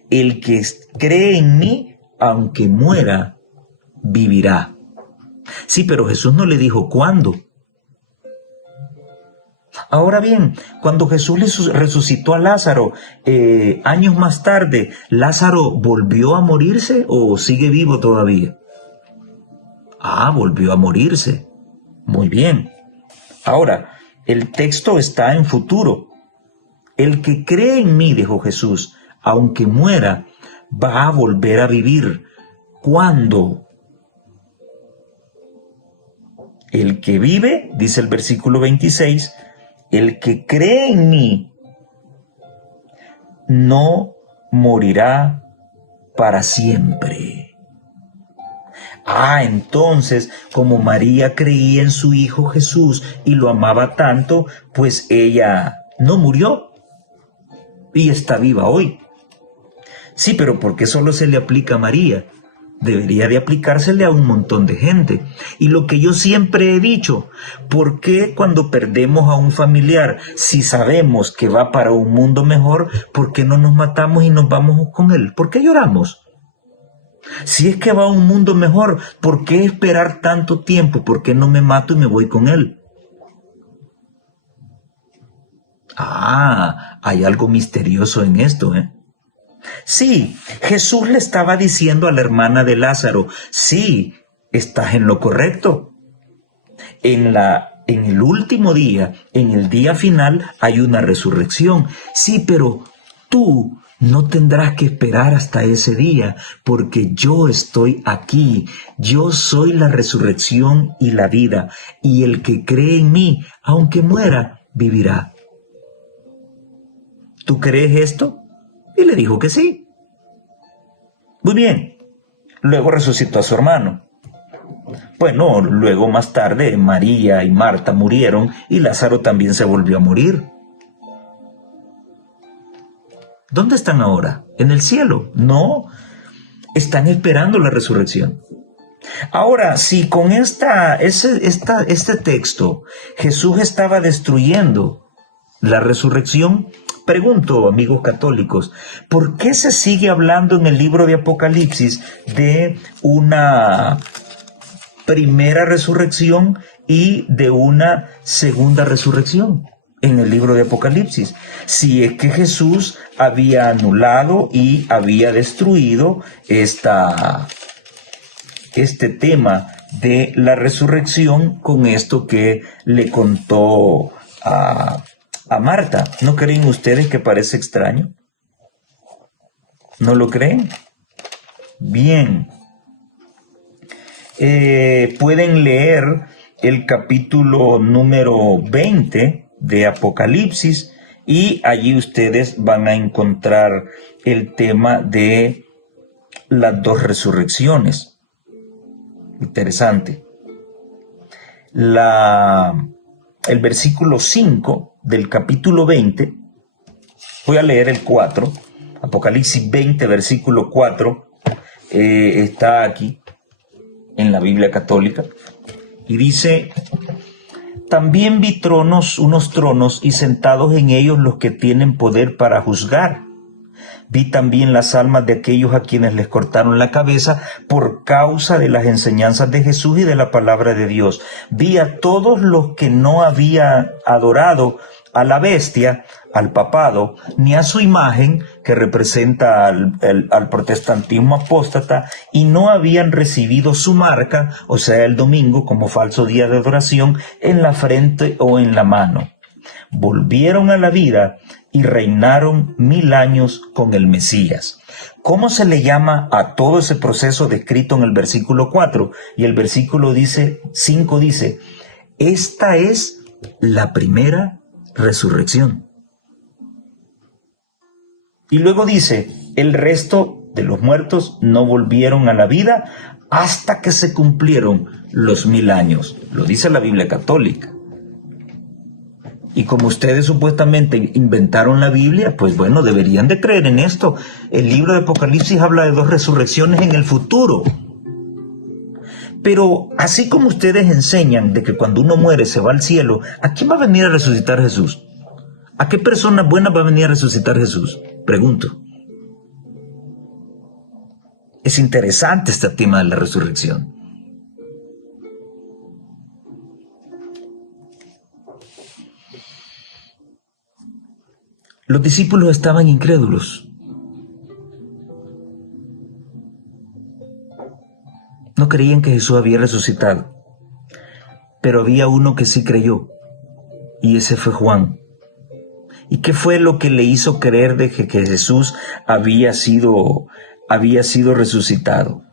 el que cree en mí, aunque muera, vivirá. Sí, pero Jesús no le dijo cuándo. Ahora bien, cuando Jesús resucitó a Lázaro, años más tarde, ¿Lázaro volvió a morirse o sigue vivo todavía? Volvió a morirse. Muy bien. Ahora, el texto está en futuro. El que cree en mí, dijo Jesús, aunque muera, va a volver a vivir. ¿Cuándo? El que vive, dice el versículo 26, el que cree en mí no morirá para siempre. Entonces, como María creía en su Hijo Jesús y lo amaba tanto, pues ella no murió y está viva hoy. Sí, pero ¿por qué solo se le aplica a María? Debería de aplicársele a un montón de gente. Y lo que yo siempre he dicho, ¿por qué cuando perdemos a un familiar, si sabemos que va para un mundo mejor, por qué no nos matamos y nos vamos con él? ¿Por qué lloramos? Si es que va a un mundo mejor, ¿por qué esperar tanto tiempo? ¿Por qué no me mato y me voy con él? Hay algo misterioso en esto, ¿eh? Sí, Jesús le estaba diciendo a la hermana de Lázaro, sí, estás en lo correcto. En el último día, en el día final, hay una resurrección. Sí, pero tú no tendrás que esperar hasta ese día, porque yo estoy aquí. Yo soy la resurrección y la vida, y el que cree en mí, aunque muera, vivirá. ¿Tú crees esto? Y le dijo que sí. Muy bien. Luego resucitó a su hermano. Bueno, luego más tarde María y Marta murieron y Lázaro también se volvió a morir. ¿Dónde están ahora? ¿En el cielo? No, están esperando la resurrección. Ahora, si con este texto Jesús estaba destruyendo la resurrección, pregunto, amigos católicos, ¿por qué se sigue hablando en el libro de Apocalipsis de una primera resurrección y de una segunda resurrección en el libro de Apocalipsis? Si es que Jesús había anulado y había destruido este tema de la resurrección con esto que le contó a Marta. ¿No creen ustedes que parece extraño? ¿No lo creen? Bien. Pueden leer el capítulo número 20 de Apocalipsis y allí ustedes van a encontrar el tema de las dos resurrecciones. Interesante. El versículo 5 del capítulo 20, voy a leer el 4, Apocalipsis 20, versículo 4, está aquí en la Biblia católica, y dice: también vi unos tronos, y sentados en ellos los que tienen poder para juzgar. Vi también las almas de aquellos a quienes les cortaron la cabeza por causa de las enseñanzas de Jesús y de la palabra de Dios. Vi a todos los que no habían adorado a la bestia, al papado, ni a su imagen, que representa al protestantismo apóstata, y no habían recibido su marca, o sea, el domingo, como falso día de adoración, en la frente o en la mano. Volvieron a la vida y reinaron 1000 años con el Mesías. ¿Cómo se le llama a todo ese proceso descrito en el versículo 4? Y el versículo 5 dice: esta es la primera resurrección. Y luego dice: el resto de los muertos no volvieron a la vida hasta que se cumplieron los 1000 años. Lo dice la Biblia católica. Y como ustedes supuestamente inventaron la Biblia, pues bueno, deberían de creer en esto. El libro de Apocalipsis habla de dos resurrecciones en el futuro. Pero así como ustedes enseñan de que cuando uno muere se va al cielo, ¿a quién va a venir a resucitar Jesús? ¿A qué personas buenas va a venir a resucitar Jesús? Pregunto. Es interesante este tema de la resurrección. Los discípulos estaban incrédulos. No creían que Jesús había resucitado. Pero había uno que sí creyó, y ese fue Juan. ¿Y qué fue lo que le hizo creer de que Jesús había sido resucitado?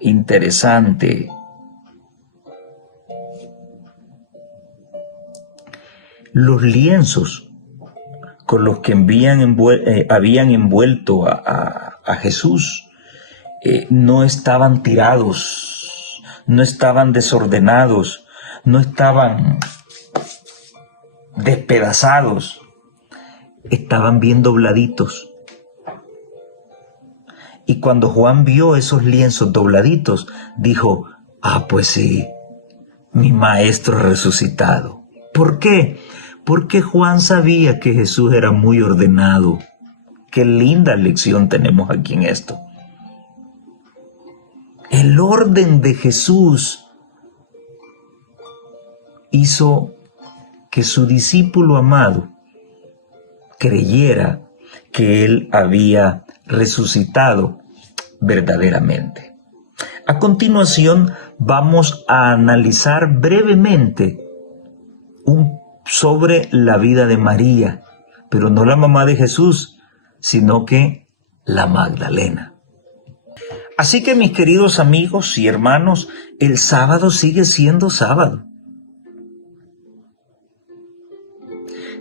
Interesante. Los lienzos con los que habían envuelto a Jesús no estaban tirados, no estaban desordenados, no estaban despedazados, estaban bien dobladitos. Y cuando Juan vio esos lienzos dobladitos, dijo: pues sí, mi maestro resucitado. ¿Por qué? Porque Juan sabía que Jesús era muy ordenado. Qué linda lección tenemos aquí en esto. El orden de Jesús hizo que su discípulo amado creyera que Él había resucitado verdaderamente. A continuación vamos a analizar brevemente sobre la vida de María, pero no la mamá de Jesús, sino que la Magdalena. Así que, mis queridos amigos y hermanos, el sábado sigue siendo sábado.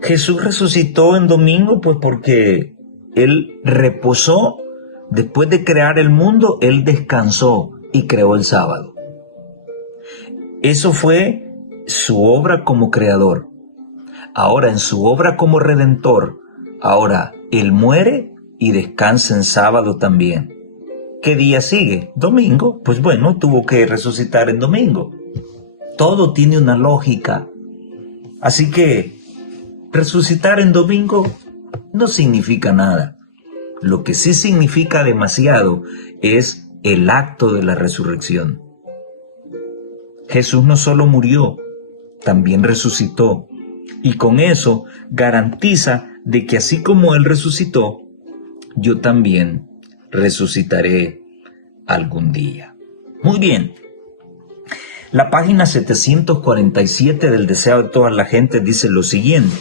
Jesús resucitó en domingo, pues porque Él reposó. Después de crear el mundo, Él descansó y creó el sábado. Eso fue su obra como creador. Ahora, en su obra como redentor, ahora Él muere y descansa en sábado también. ¿Qué día sigue? Domingo. Pues bueno, tuvo que resucitar en domingo. Todo tiene una lógica. Así que resucitar en domingo no significa nada. Lo que sí significa demasiado es el acto de la resurrección. Jesús no solo murió, también resucitó. Y con eso garantiza de que así como Él resucitó, yo también resucitaré algún día. Muy bien. La página 747 del Deseo de toda la gente dice lo siguiente.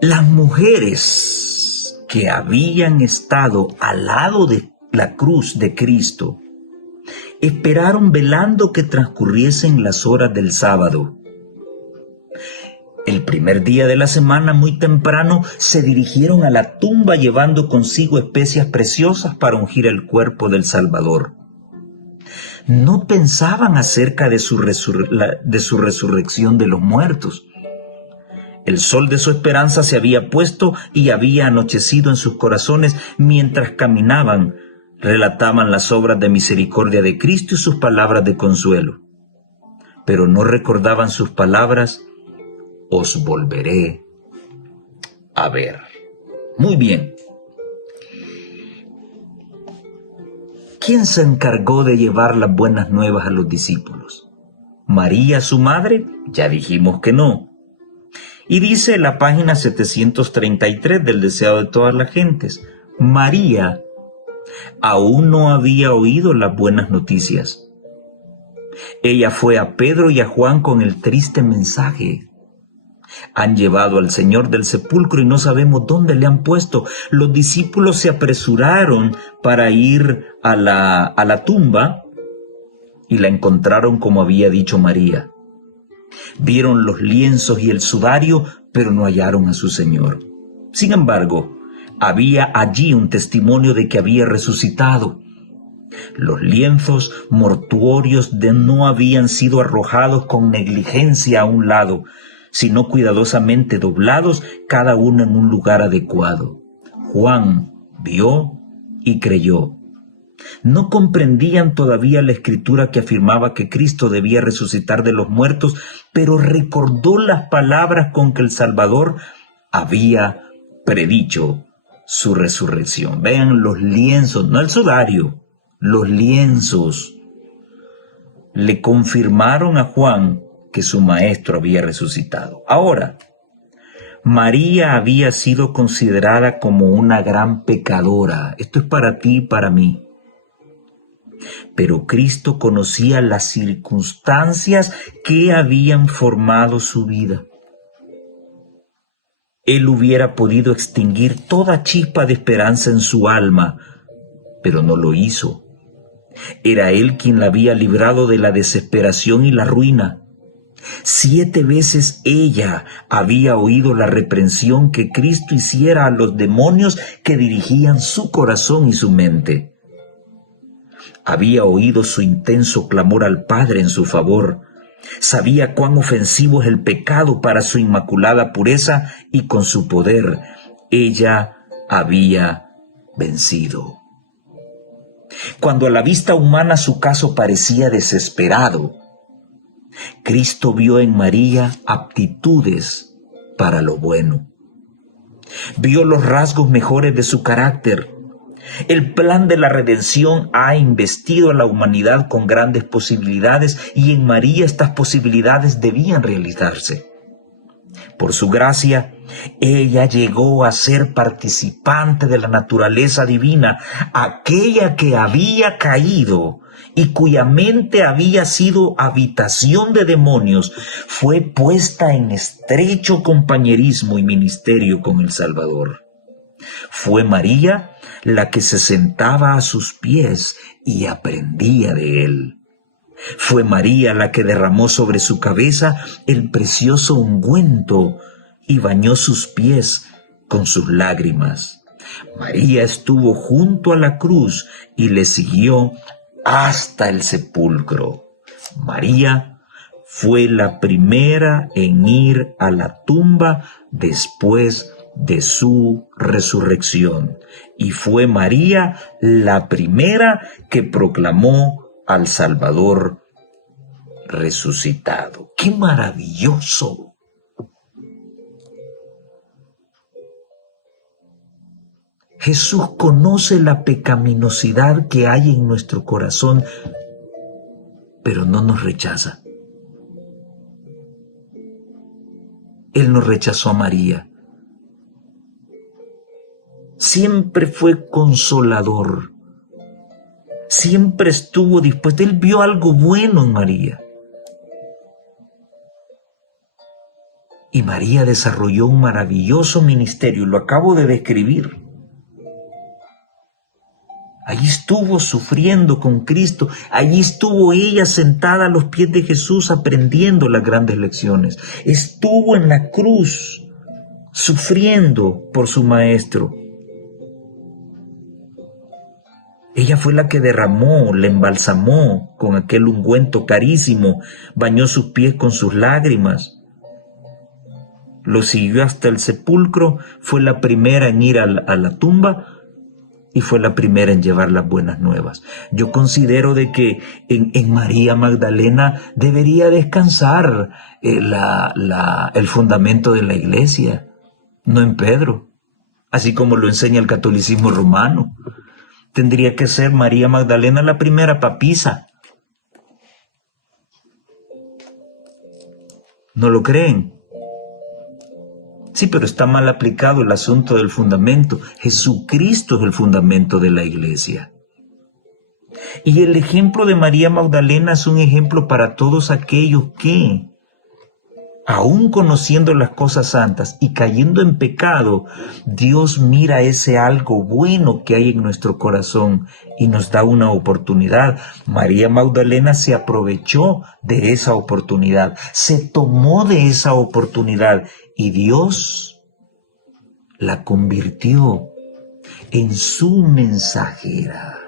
Las mujeres que habían estado al lado de la cruz de Cristo esperaron velando que transcurriesen las horas del sábado. El primer día de la semana, muy temprano, se dirigieron a la tumba llevando consigo especias preciosas para ungir el cuerpo del Salvador. No pensaban acerca de su resurrección de los muertos. El sol de su esperanza se había puesto y había anochecido en sus corazones mientras caminaban, relataban las obras de misericordia de Cristo y sus palabras de consuelo. Pero no recordaban sus palabras: os volveré a ver. Muy bien. ¿Quién se encargó de llevar las buenas nuevas a los discípulos? ¿María, su madre? Ya dijimos que no. Y dice la página 733 del Deseo de todas las gentes: María aún no había oído las buenas noticias. Ella fue a Pedro y a Juan con el triste mensaje: han llevado al Señor del sepulcro y no sabemos dónde le han puesto. Los discípulos se apresuraron para ir a la tumba y la encontraron como había dicho María. Vieron los lienzos y el sudario, pero no hallaron a su Señor. Sin embargo, había allí un testimonio de que había resucitado. Los lienzos mortuorios no habían sido arrojados con negligencia a un lado, sino cuidadosamente doblados, cada uno en un lugar adecuado. Juan vio y creyó. No comprendían todavía la escritura que afirmaba que Cristo debía resucitar de los muertos, pero recordó las palabras con que el Salvador había predicho su resurrección. Vean los lienzos, no el sudario, los lienzos le confirmaron a Juan que su maestro había resucitado. Ahora, María había sido considerada como una gran pecadora. Esto es para ti y para mí. Pero Cristo conocía las circunstancias que habían formado su vida. Él hubiera podido extinguir toda chispa de esperanza en su alma, pero no lo hizo. Era Él quien la había librado de la desesperación y la ruina. 7 veces ella había oído la reprensión que Cristo hiciera a los demonios que dirigían su corazón y su mente. Había oído su intenso clamor al Padre en su favor. Sabía cuán ofensivo es el pecado para su inmaculada pureza y con su poder ella había vencido. Cuando a la vista humana su caso parecía desesperado, Cristo vio en María aptitudes para lo bueno. Vio los rasgos mejores de su carácter. El plan de la redención ha investido a la humanidad con grandes posibilidades y en María estas posibilidades debían realizarse. Por su gracia, ella llegó a ser participante de la naturaleza divina, aquella que había caído y cuya mente había sido habitación de demonios, fue puesta en estrecho compañerismo y ministerio con el Salvador. Fue María la que se sentaba a sus pies y aprendía de él. Fue María la que derramó sobre su cabeza el precioso ungüento y bañó sus pies con sus lágrimas. María estuvo junto a la cruz y le siguió hasta el sepulcro. María fue la primera en ir a la tumba después de su resurrección. Y fue María la primera que proclamó al Salvador resucitado. ¡Qué maravilloso! Jesús conoce la pecaminosidad que hay en nuestro corazón, pero no nos rechaza. Él no rechazó a María. Siempre fue consolador. Siempre estuvo dispuesto. Él vio algo bueno en María. Y María desarrolló un maravilloso ministerio. Lo acabo de describir. Allí estuvo sufriendo con Cristo. Allí estuvo ella sentada a los pies de Jesús aprendiendo las grandes lecciones. Estuvo en la cruz sufriendo por su maestro. Ella fue la que derramó, la embalsamó con aquel ungüento carísimo, bañó sus pies con sus lágrimas. Lo siguió hasta el sepulcro, fue la primera en ir a la tumba y fue la primera en llevar las buenas nuevas. Yo considero de que en María Magdalena debería descansar el fundamento de la iglesia, no en Pedro, así como lo enseña el catolicismo romano. Tendría que ser María Magdalena la primera papisa. ¿No lo creen? Sí, pero está mal aplicado el asunto del fundamento. Jesucristo es el fundamento de la iglesia. Y el ejemplo de María Magdalena es un ejemplo para todos aquellos que, aún conociendo las cosas santas y cayendo en pecado, Dios mira ese algo bueno que hay en nuestro corazón y nos da una oportunidad. María Magdalena se aprovechó de esa oportunidad, se tomó de esa oportunidad y Dios la convirtió en su mensajera,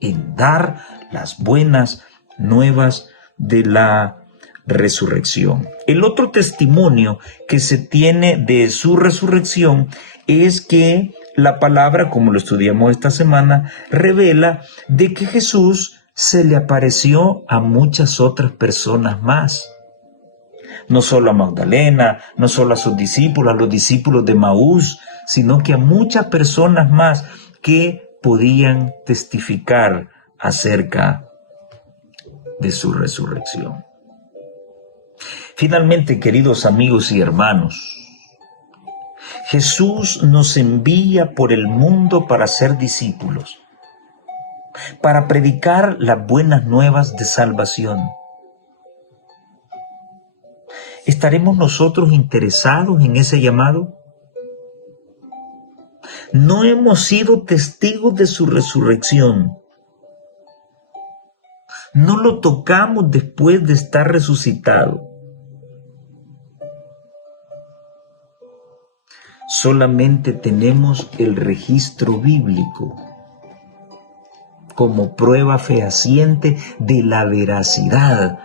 en dar las buenas nuevas de la resurrección. El otro testimonio que se tiene de su resurrección es que la palabra, como lo estudiamos esta semana, revela de que Jesús se le apareció a muchas otras personas más. No solo a Magdalena, no solo a sus discípulos, a los discípulos de Maús, sino que a muchas personas más que podían testificar acerca de su resurrección. Finalmente, queridos amigos y hermanos, Jesús nos envía por el mundo para ser discípulos, para predicar las buenas nuevas de salvación. ¿Estaremos nosotros interesados en ese llamado? No hemos sido testigos de su resurrección. No lo tocamos después de estar resucitado. Solamente tenemos el registro bíblico como prueba fehaciente de la veracidad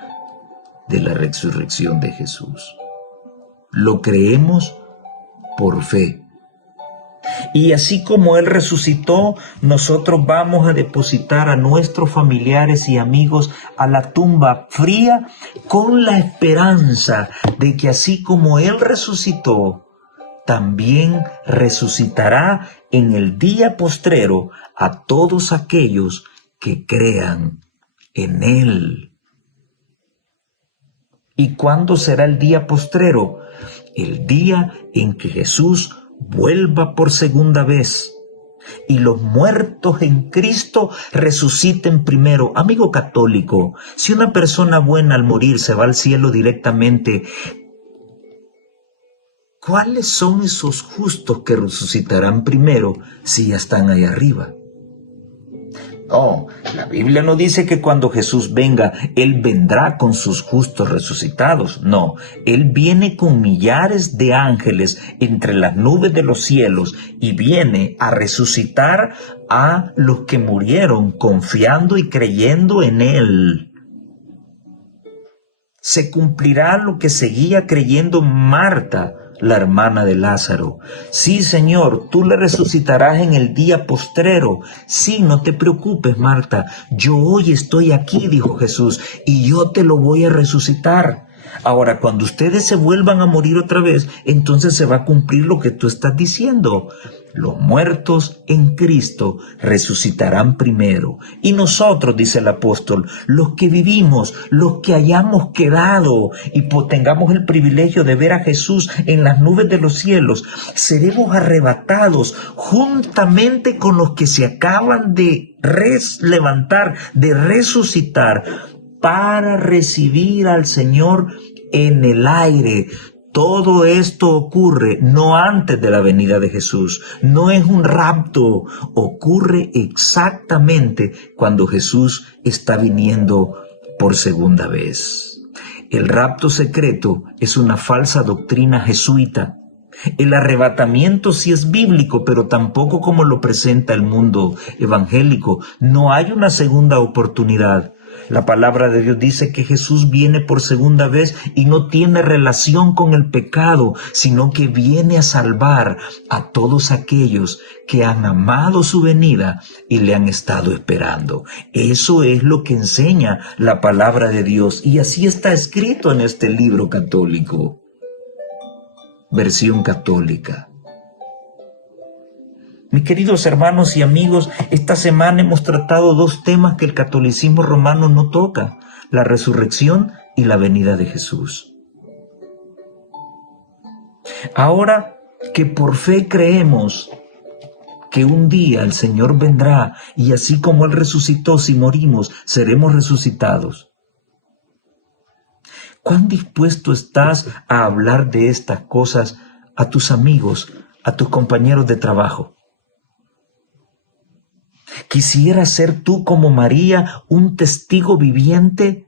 de la resurrección de Jesús. Lo creemos por fe. Y así como Él resucitó, nosotros vamos a depositar a nuestros familiares y amigos a la tumba fría con la esperanza de que así como Él resucitó, también resucitará en el día postrero a todos aquellos que crean en Él. ¿Y cuándo será el día postrero? El día en que Jesús vuelva por segunda vez y los muertos en Cristo resuciten primero. Amigo católico, si una persona buena al morir se va al cielo directamente, ¿cuáles son esos justos que resucitarán primero si ya están ahí arriba? No, la Biblia no dice que cuando Jesús venga, Él vendrá con sus justos resucitados. No, Él viene con millares de ángeles entre las nubes de los cielos y viene a resucitar a los que murieron confiando y creyendo en Él. Se cumplirá lo que seguía creyendo Marta, la hermana de Lázaro. Sí, Señor, tú le resucitarás en el día postrero. Sí, no te preocupes, Marta. Yo hoy estoy aquí, dijo Jesús, y yo te lo voy a resucitar. Ahora, cuando ustedes se vuelvan a morir otra vez, entonces se va a cumplir lo que tú estás diciendo. Los muertos en Cristo resucitarán primero. Y nosotros, dice el apóstol, los que vivimos, los que hayamos quedado y tengamos el privilegio de ver a Jesús en las nubes de los cielos, seremos arrebatados juntamente con los que se acaban de levantar, de resucitar, para recibir al Señor en el aire. Todo esto ocurre no antes de la venida de Jesús, no es un rapto, ocurre exactamente cuando Jesús está viniendo por segunda vez. El rapto secreto es una falsa doctrina jesuita. El arrebatamiento sí es bíblico, pero tampoco como lo presenta el mundo evangélico. No hay una segunda oportunidad. La palabra de Dios dice que Jesús viene por segunda vez y no tiene relación con el pecado, sino que viene a salvar a todos aquellos que han amado su venida y le han estado esperando. Eso es lo que enseña la palabra de Dios y así está escrito en este libro católico. Versión católica. Mis queridos hermanos y amigos, esta semana hemos tratado dos temas que el catolicismo romano no toca: la resurrección y la venida de Jesús. Ahora que por fe creemos que un día el Señor vendrá y así como Él resucitó, si morimos, seremos resucitados, ¿cuán dispuesto estás a hablar de estas cosas a tus amigos, a tus compañeros de trabajo? ¿Quisieras ser tú como María un testigo viviente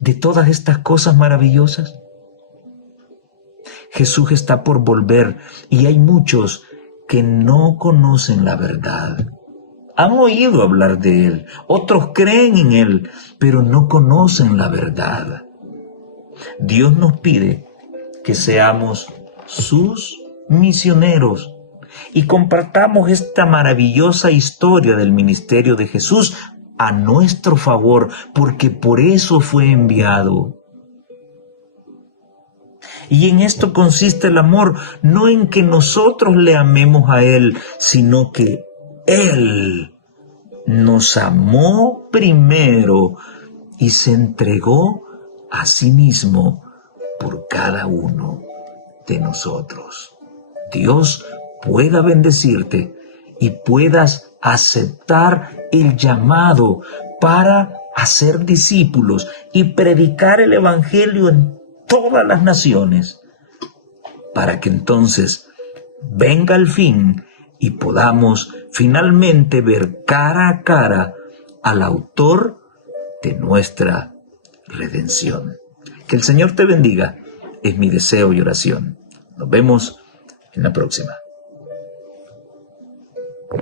de todas estas cosas maravillosas? Jesús está por volver y hay muchos que no conocen la verdad. Han oído hablar de Él, otros creen en Él, pero no conocen la verdad. Dios nos pide que seamos sus misioneros y compartamos esta maravillosa historia del ministerio de Jesús a nuestro favor, porque por eso fue enviado. Y en esto consiste el amor, no en que nosotros le amemos a Él, sino que Él nos amó primero y se entregó a sí mismo por cada uno de nosotros. Dios pueda bendecirte y puedas aceptar el llamado para hacer discípulos y predicar el evangelio en todas las naciones, para que entonces venga el fin y podamos finalmente ver cara a cara al autor de nuestra redención. Que el Señor te bendiga, es mi deseo y oración. Nos vemos en la próxima.